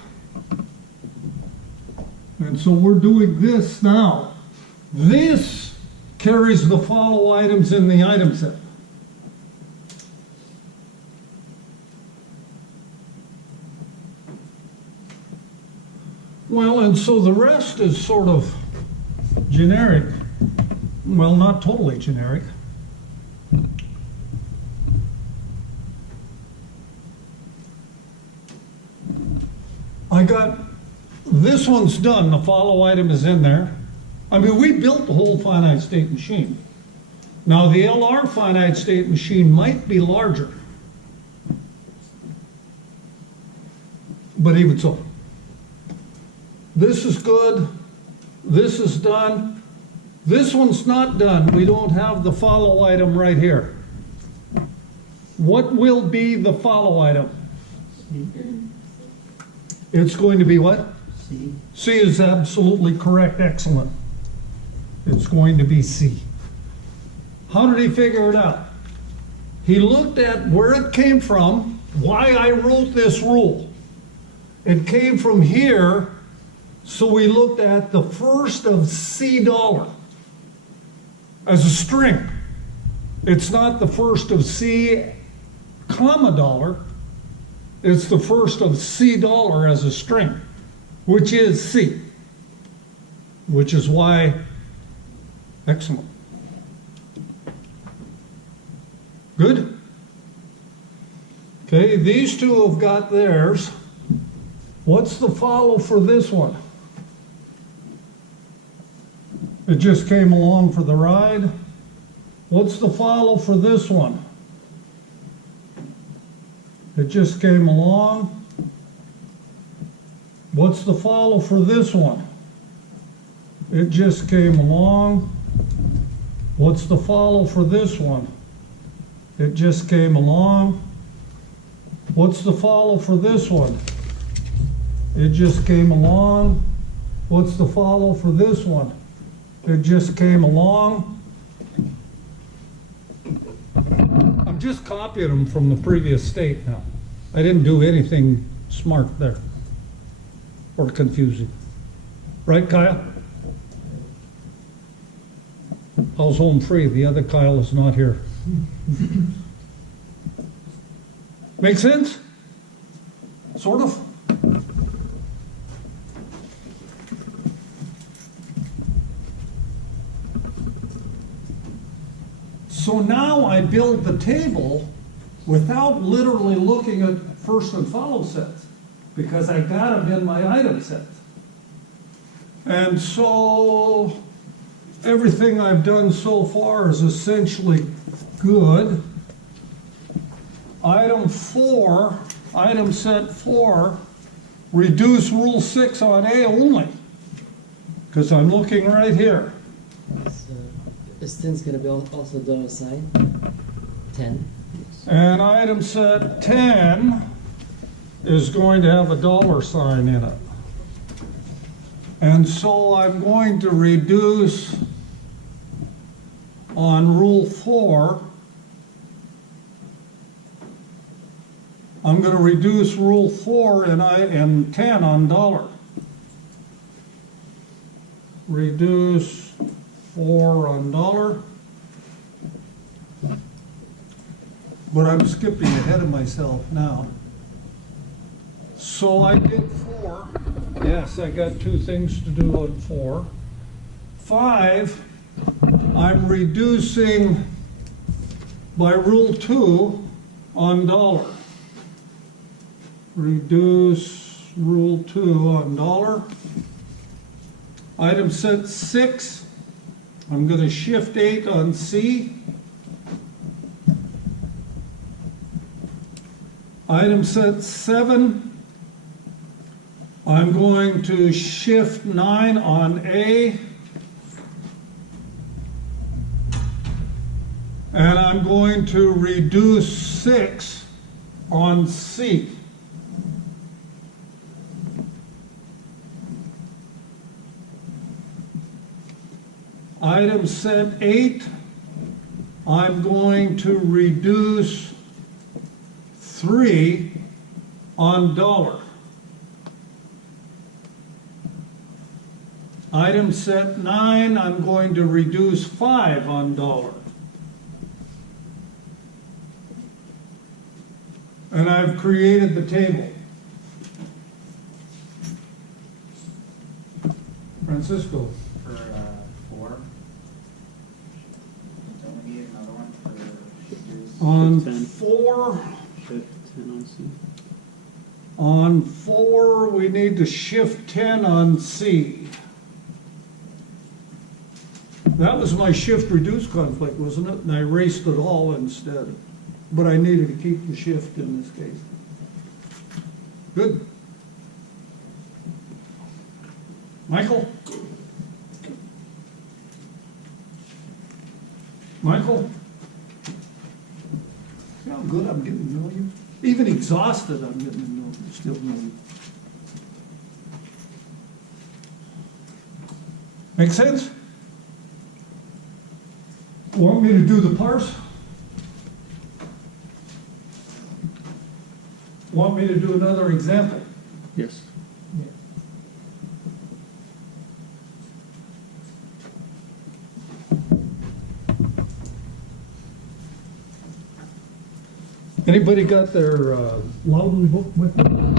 And so we're doing this now. This carries the follow items in the item set. Well, and so the rest is sort of generic. Well, not totally generic. I got this one's done, the follow item is in there. I mean, we built the whole finite state machine. Now, the LR finite state machine might be larger. But even so, this is good, this is done. This one's not done. We don't have the follow item right here. What will be the follow item? It's going to be what? C. C is absolutely correct. Excellent. It's going to be C. How did he figure it out? He looked at where it came from, why I wrote this rule. It came from here, so we looked at the first of C dollar as a string. It's not the first of C comma dollar, it's the first of C dollar as a string, which is C, which is why, excellent. Good? Okay, these two have got theirs. What's the follow for this one? It just came along for the ride. What's the follow for this one? It just came along. What's the follow for this one? It just came along. What's the follow for this one? It just came along. What's the follow for this one? It just came along. What's the follow for this one? It just came along. I'm just copying them from the previous state now. I didn't do anything smart there or confusing. Right, Kyle? How's home free? The other Kyle is not here. Make sense? Sort of? So now I build the table without literally looking at first and follow sets, because I got them in my item set. And so everything I've done so far is essentially good. Item 4, item set 4, reduce rule 6 on A only, because I'm looking right here. So this thing's going to be also done with sign 10. And item set 10 is going to have a dollar sign in it. And so I'm going to reduce on rule 4. I'm going to reduce rule 4 and 10 on dollar. Reduce 4 on dollar. But I'm skipping ahead of myself now. So I did 4. Yes, I got 2 things to do on 4. 5, I'm reducing by rule 2 on dollar. Reduce rule 2 on dollar. Item set 6, I'm going to shift 8 on C. Item set 7, I'm going to shift 9 on A. And I'm going to reduce 6 on C. Item set 8, I'm going to reduce 3 on dollar. Item set 9, I'm going to reduce 5 on dollar. And I've created the table. Francisco. For 4. Don't we need another one for reduce? On 10. 4, Shift 10 on C. On 4, we need to shift 10 on C. That was my shift reduce conflict, wasn't it? And I erased it all instead. But I needed to keep the shift in this case. Good. Michael? Michael? See how good I'm getting to know you? Even exhausted, I'm getting to know you, still know you. Make sense? Want me to do the parse? Want me to do another example? Yes. Anybody got their Loudon book with them?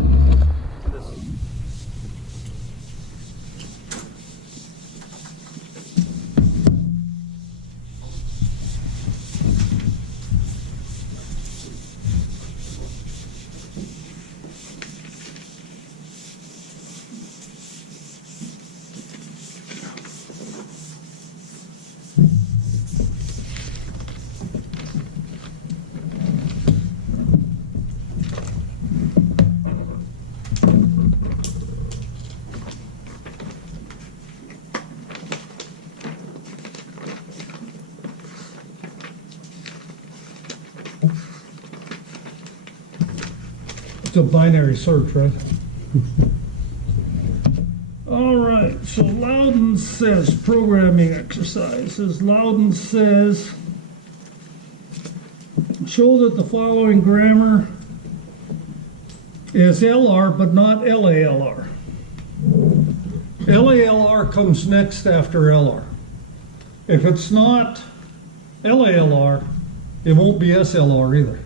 It's a binary search, right? All right, so Loudon says, programming exercises, Loudon says, show that the following grammar is LR but not LALR. LALR comes next after LR. If it's not LALR, it won't be SLR either.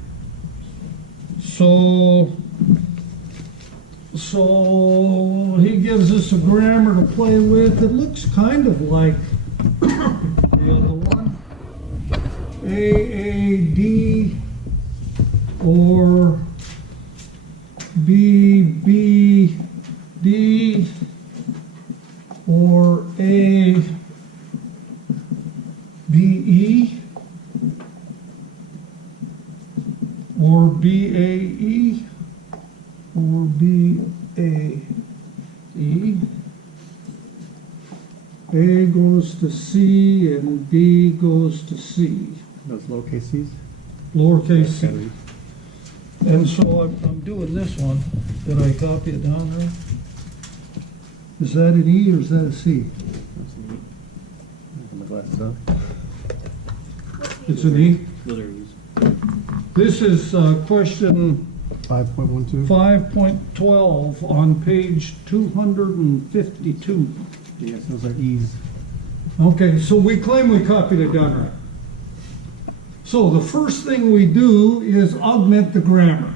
So he gives us a grammar to play with. It looks kind of like the other one. AAD or BBD or ABE or BAE or BAE. A goes to C and B goes to C. Those lowercase c's? Lowercase c. And so I'm doing this one. Did I copy it down there? Is that an E or is that a C? My glasses on. It's an E. Those are E's. This is question 5.12. 5.12 on page 252. Yes, those are e's. Okay, so we claim we copied it down right. So the first thing we do is augment the grammar.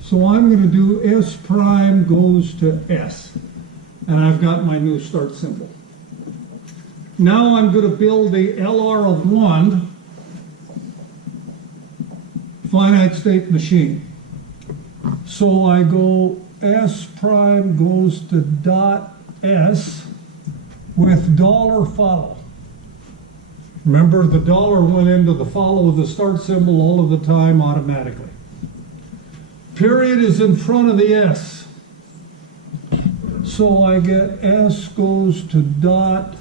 So I'm going to do S prime goes to S. And I've got my new start symbol. Now I'm going to build the LR of 1 finite state machine. So I go S prime goes to dot S with dollar follow. Remember, the dollar went into the follow of the start symbol all of the time automatically. Period is in front of the S. So I get S goes to dot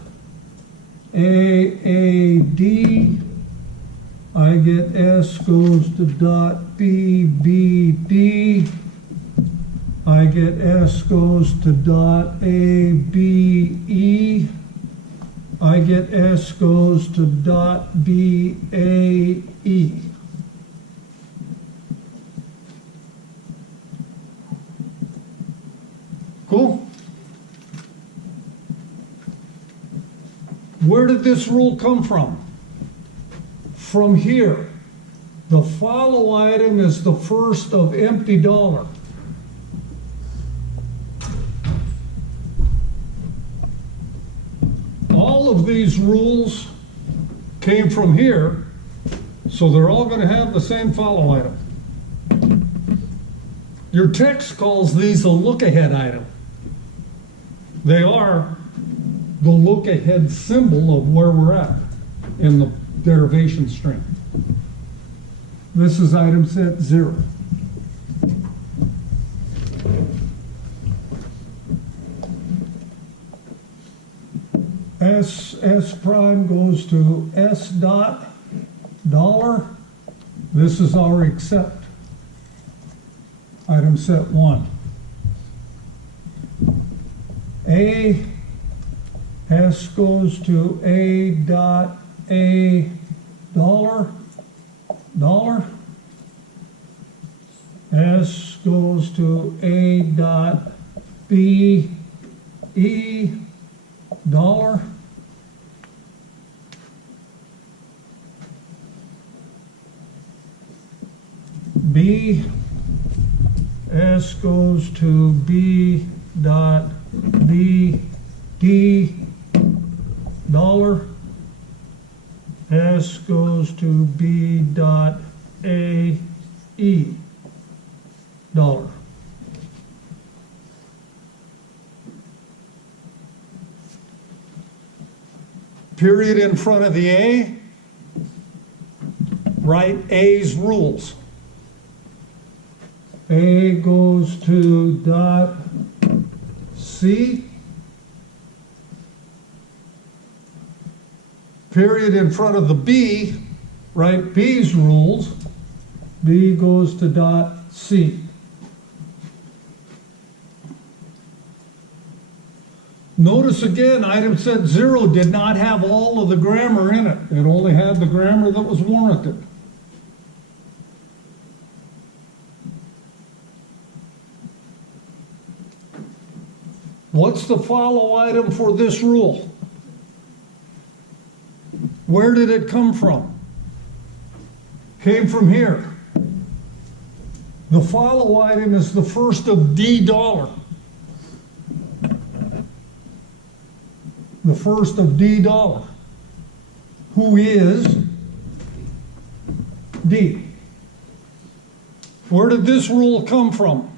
AAD. I get S goes to dot BBD. I get S goes to dot ABE. I get S goes to dot BAE. Cool? Where did this rule come from? From here. The follow item is the first of empty dollar. All of these rules came from here, so they're all going to have the same follow item. Your text calls these a look-ahead item. They are the look-ahead symbol of where we're at in the derivation string. This is item set 0. S prime goes to S dot dollar. This is our accept. Item set 1. A, S goes to A dot A dollar, dollar. S goes to A dot B E dollar. B, S goes to B dot B D dollar. S goes to B dot A E dollar. Period in front of the A, write A's rules. A goes to dot C. Period in front of the B, write B's rules. B goes to dot C. Notice again, item set 0 did not have all of the grammar in it. It only had the grammar that was warranted. What's the follow item for this rule? Where did it come from? Came from here. The follow item is the first of D dollar. The first of D dollar, who is D. Where did this rule come from?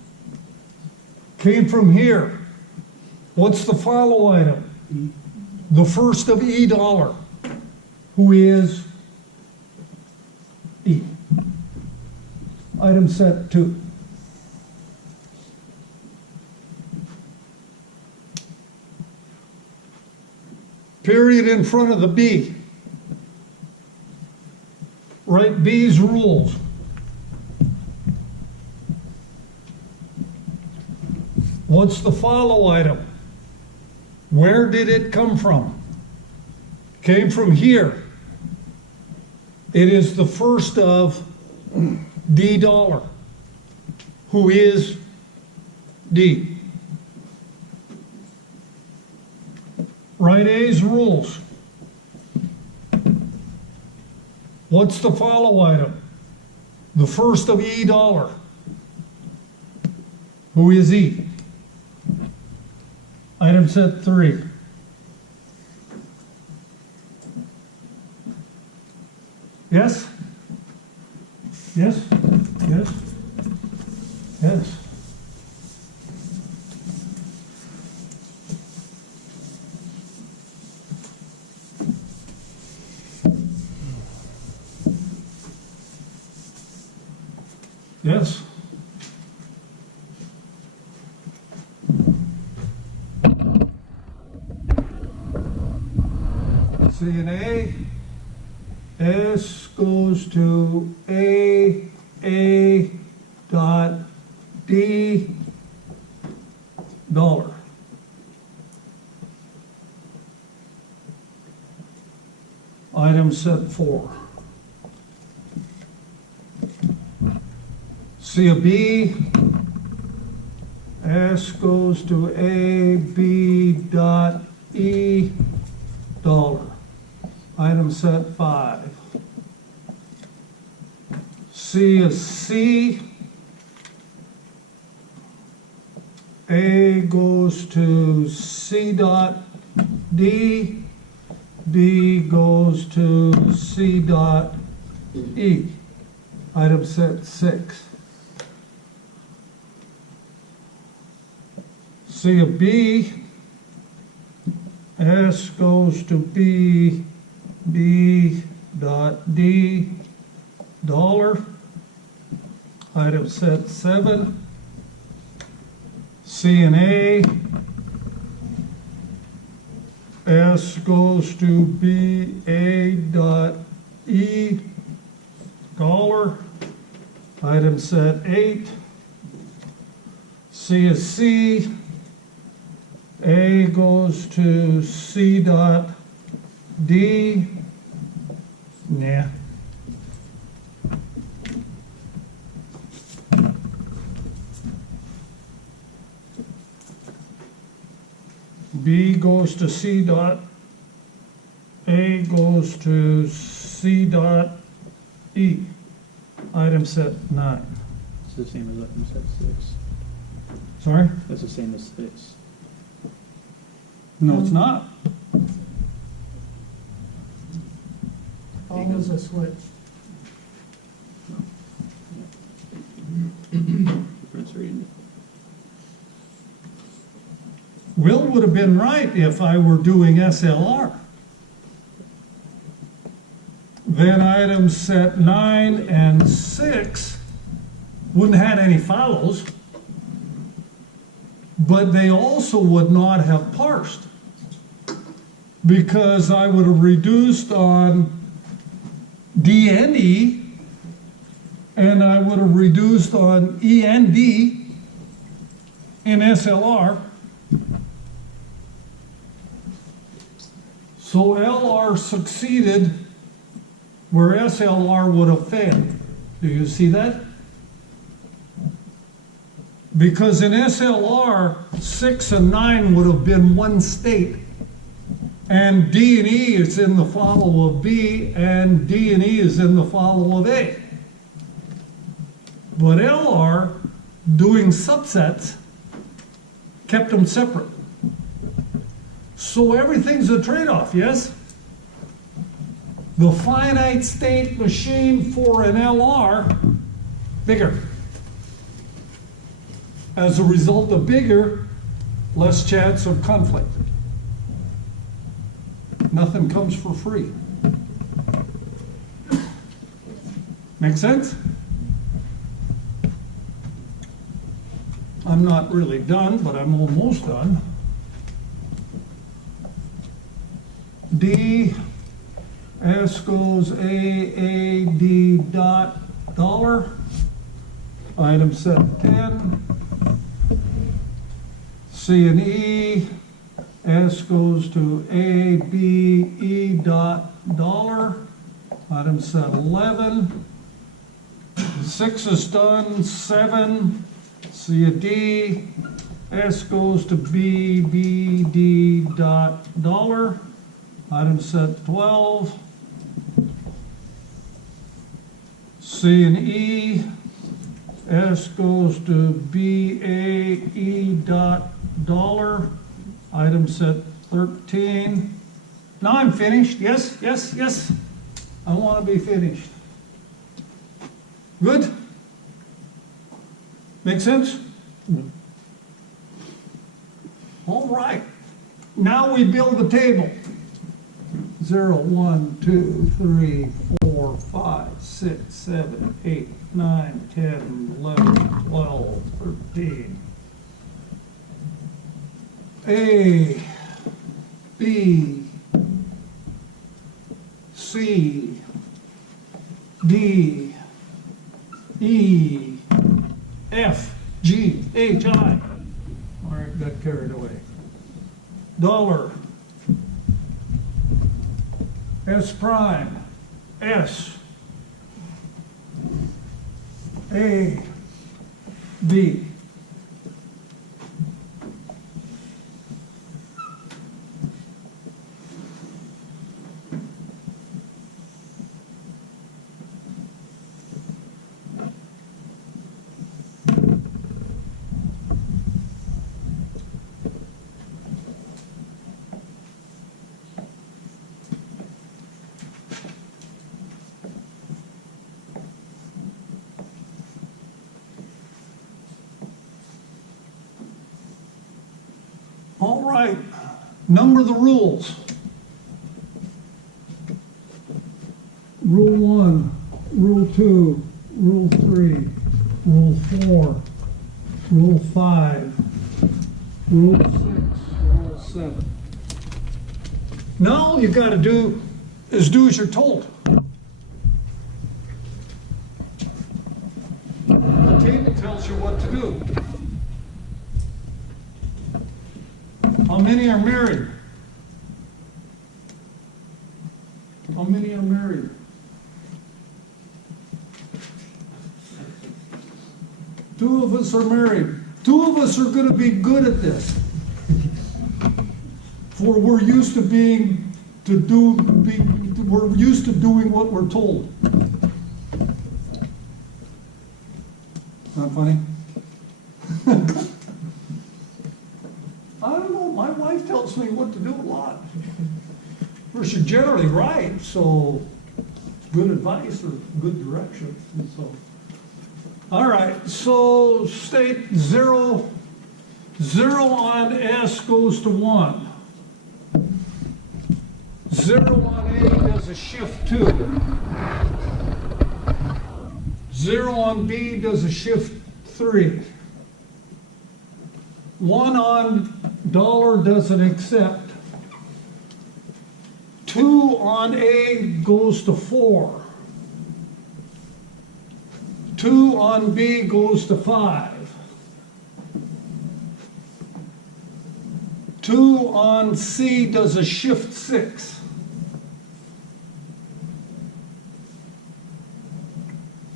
Came from here. What's the follow item? The first of E dollar, who is E. Item set 2. Period in front of the B. Write B's rules. What's the follow item? Where did it come from? Came from here. It is the first of D dollar, who is D. Write A's rules. What's the follow item? The first of E dollar, who is E. Item set 3. Yes? Yes? Yes? Yes. Yes. See an A. S goes to A dot D dollar. Item set 4. See a B. S goes to A B dot E dollar. Item set 5. C is C. A goes to C dot D. D goes to C dot E. Item set 6. C of B, S goes to B, B dot D, dollar. Item set 7. C and A, S goes to B, A dot E, dollar. Item set 8. C is C, A goes to C dot D, nah. B goes to C dot, A goes to C dot E. Item set 9. It's the same as item set 6. Sorry? That's the same as 6. No, it's not. Always a switch. Difference reading. Will would have been right if I were doing SLR. Then items set 9 and 6 wouldn't have had any follows, but they also would not have parsed, because I would have reduced on D and E, and I would have reduced on E and D in SLR. So LR succeeded where SLR would have failed. Do you see that? Because in SLR, 6 and 9 would have been one state, and D and E is in the follow of B, and D and E is in the follow of A. But LR, doing subsets, kept them separate. So everything's a trade-off, yes? The finite state machine for an LR, bigger. As a result of bigger, less chance of conflict. Nothing comes for free. Make sense? I'm not really done, but I'm almost done. D, S goes A, D dot dollar. Item set 10. C and E, S goes to A, B, E dot dollar. Item set 11. 6 is done. 7, C and D, S goes to B, B, D dot dollar. Item set 12. C and E, S goes to B, A, E dot dollar. Item set 13. Now I'm finished. Yes, yes, yes. I want to be finished. Good? Make sense? All right. Now we build the table. 0, 1, 2, 3, 4, 5, 6, 7, 8, 9, 10, 11, 12, 13. A, B, C, D, E, F, G, H, I. All right, got carried away. Dollar. S prime, S, A, B. All right, number the rules. Rule 1, Rule 2, Rule 3, Rule 4, Rule 5, Rule 6, Rule 7. Now all you got to do is do as you're told. The table tells you what to do. How many are married? How many are married? Two of us are married. Two of us are going to be good at this. For we're used to we're used to doing what we're told. Not funny? I don't know, my wife tells me what to do a lot. Well, she's generally right, so good advice or good direction. And so, all right, so state 0, 0 on S goes to 1. 0 on A does a shift 2. 0 on B does a shift 3. 1 on dollar does an accept. 2 on A goes to 4. 2 on B goes to 5. 2 on C does a shift 6.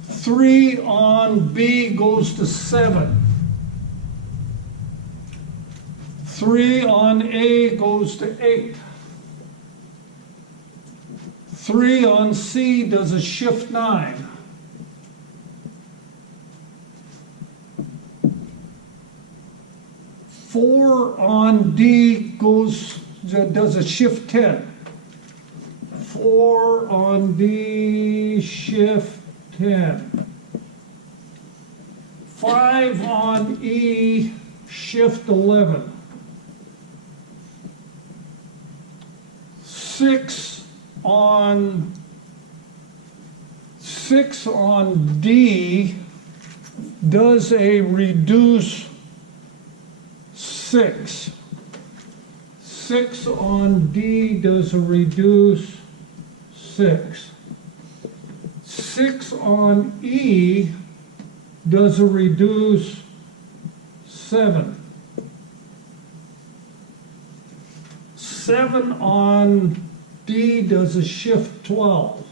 3 on B goes to 7. 3 on A goes to 8. 3 on C does a shift 9. 4 on D does a shift 10. 4 on D, shift 10. 5 on E, shift 11. 6 on D does a reduce 6. 6 on D does a reduce 6. 6 on E does a reduce 7. 7 on D does a shift 12.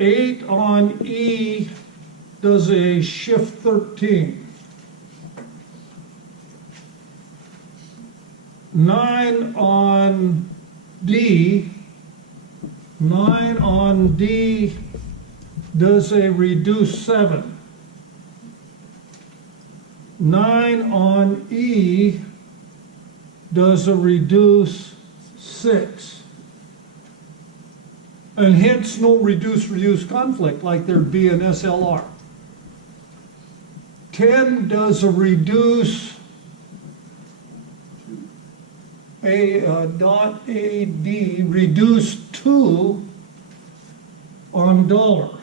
8 on E does a shift 13. 9 on D does a reduce 7. 9 on E does a reduce 6. And hence no reduce conflict like there'd be in SLR. 10 does a reduce dot AD, reduce 2 on dollar.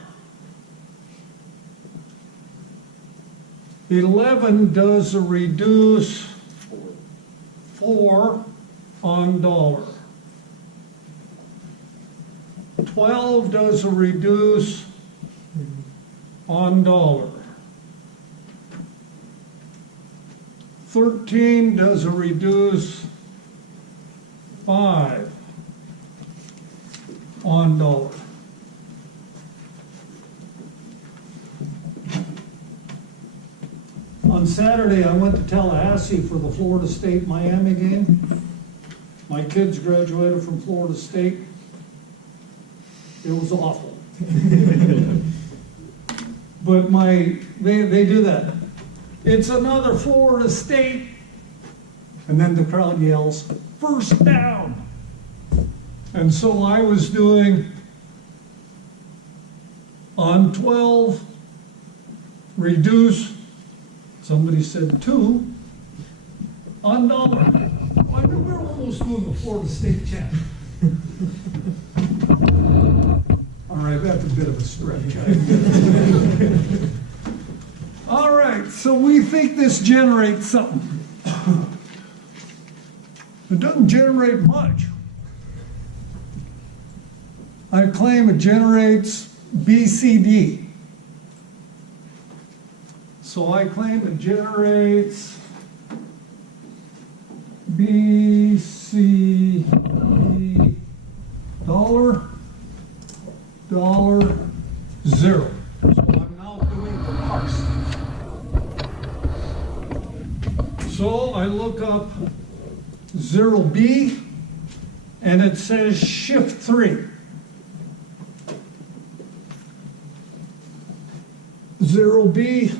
11 does a reduce 4 on dollar. 12 does a reduce on dollar. 13 does a reduce 5 on dollar. On Saturday, I went to Tallahassee for the Florida State-Miami game. My kids graduated from Florida State. It was awful. But they do that. It's another Florida State. And then the crowd yells, first down. And so I was doing on 12, reduce Somebody said 2 on dollar. I mean, we're almost doing the Florida State champ. All right, that's a bit of a stretch. I admit it. All right, so we think this generates something. It doesn't generate much. I claim it generates BCD. So I claim it generates BCD dollar, $0. So I'm now doing the parse. So I look up 0B and it says shift 3. 0B,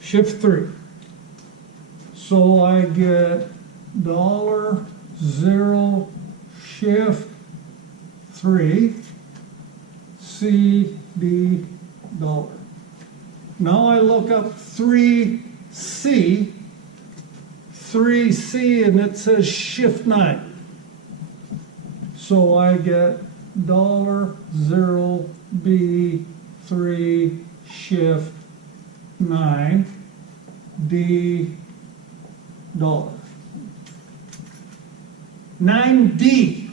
shift 3. So I get $0 shift 3 CD dollar. Now I look up 3C, and it says shift 9. So I get $0B 3 shift 9 D dollar. 9D.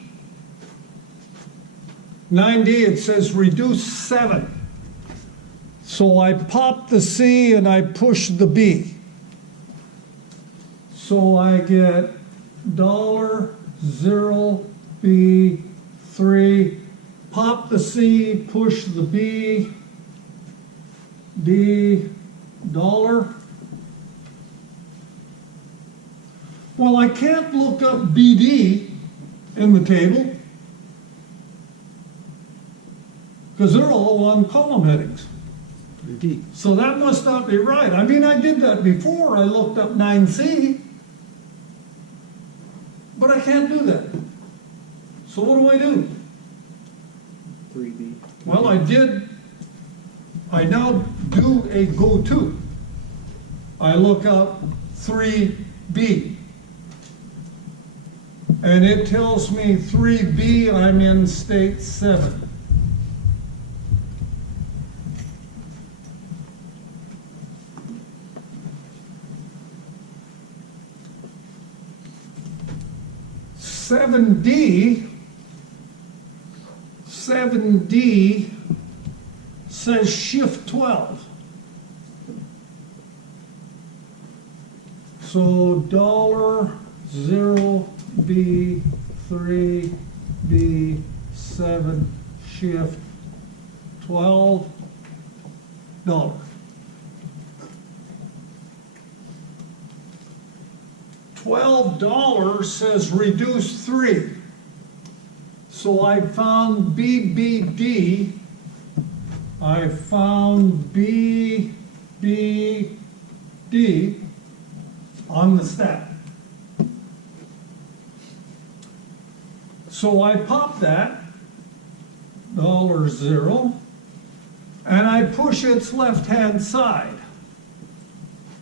9D, it says reduce 7. So I pop the C and I push the B. So I get $0B3, pop the C, push the B, D dollar. Well, I can't look up BD in the table because they're all on column headings. Indeed. So that must not be right. I mean, I did that before. I looked up 9C, but I can't do that. So what do? 3B. Well, I now do a go-to. I look up 3B. And it tells me 3B, I'm in state 7. Seven D says shift 12. So $0B3 B7 shift $12. $12 says reduce 3. So I found BBD. I found BBD on the stack. So I pop that, $0, and I push its left-hand side,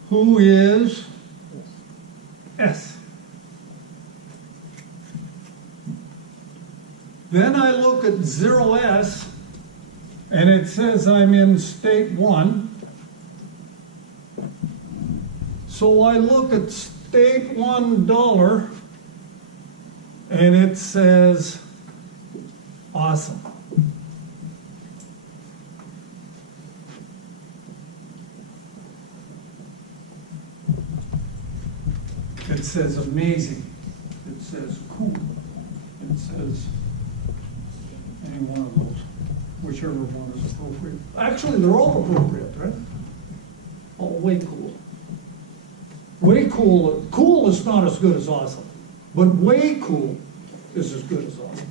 who is S. Then I look at 0S, and it says I'm in state 1. So I look at state $1, and it says awesome. It says amazing. It says cool. It says any one of those, whichever one is appropriate. Actually, they're all appropriate, right? Oh, way cool. Way cool. Cool is not as good as awesome, but way cool is as good as awesome.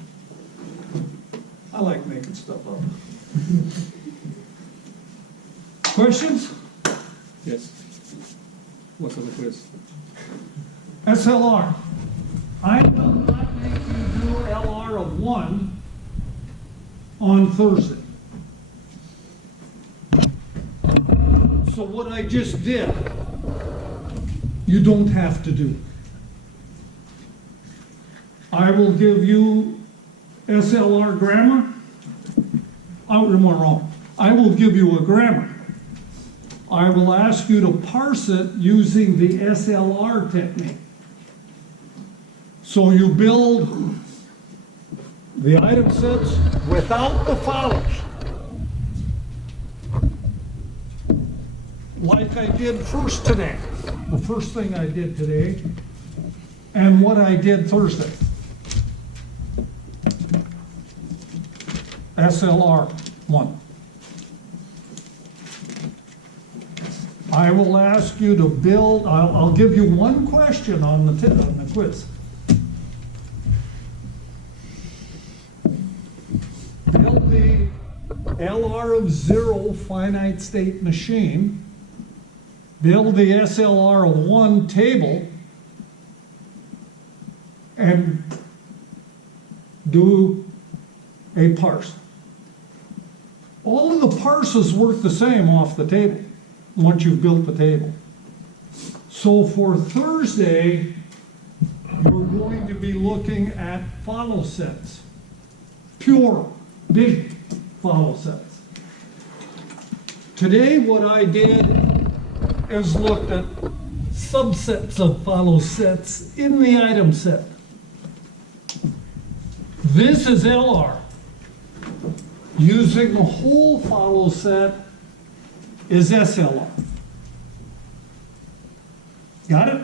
I like making stuff up. Questions? Yes. What's on the quiz? SLR. I will not make you do LR of 1 on Thursday. So So what I just did, you don't have to do. I will give you SLR grammar. I'm wrong. I will give you a grammar. I will ask you to parse it using the SLR technique. So you build the item sets without the follows. Like I did first today, the first thing I did today, and what I did Thursday. SLR 1. I will ask you to build, I'll give you one question on the quiz. Build the LR of 0 finite state machine. Build the SLR of 1 table. And do a parse. All of the parses work the same off the table once you've built the table. So for Thursday, you're going to be looking at follow sets, pure, big follow sets. Today, what I did is looked at subsets of follow sets in the item set. This is LR. Using the whole follow set is SLR. Got it?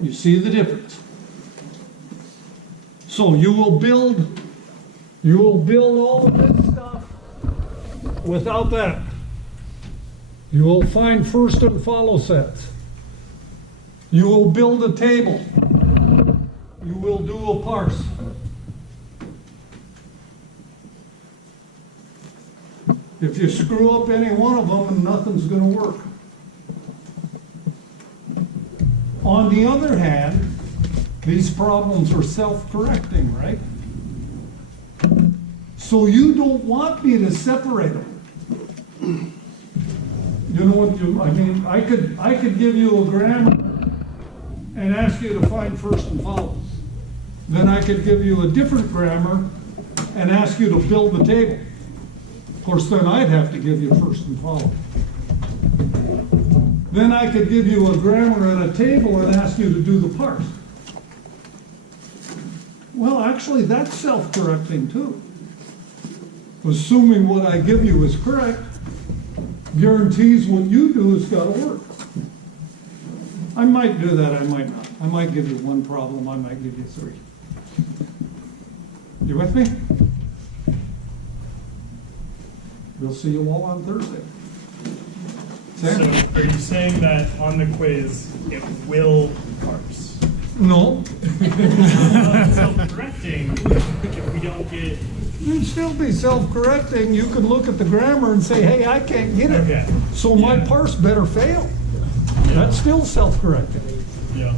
You see the difference. So you will build all of this stuff without that. You will find first and follow sets. You will build a table. You will do a parse. If you screw up any one of them, nothing's going to work. On the other hand, these problems are self-correcting, right? So you don't want me to separate them. You know what I mean? I could give you a grammar and ask you to find first and follow. Then I could give you a different grammar and ask you to build the table. Of course, then I'd have to give you first and follow. Then I could give you a grammar and a table and ask you to do the parse. Well, actually, that's self-correcting too. Assuming what I give you is correct, guarantees what you do has got to work. I might do that, I might not. I might give you one problem, I might give you 3. You with me? We'll see you all on Thursday. Sam? So are you saying that on the quiz, it will parse? No. It's self-correcting if we don't get... You'd still be self-correcting. You could look at the grammar and say, hey, I can't get it. Okay. So my parse better fail. Yeah. That's still self-correcting. Yeah.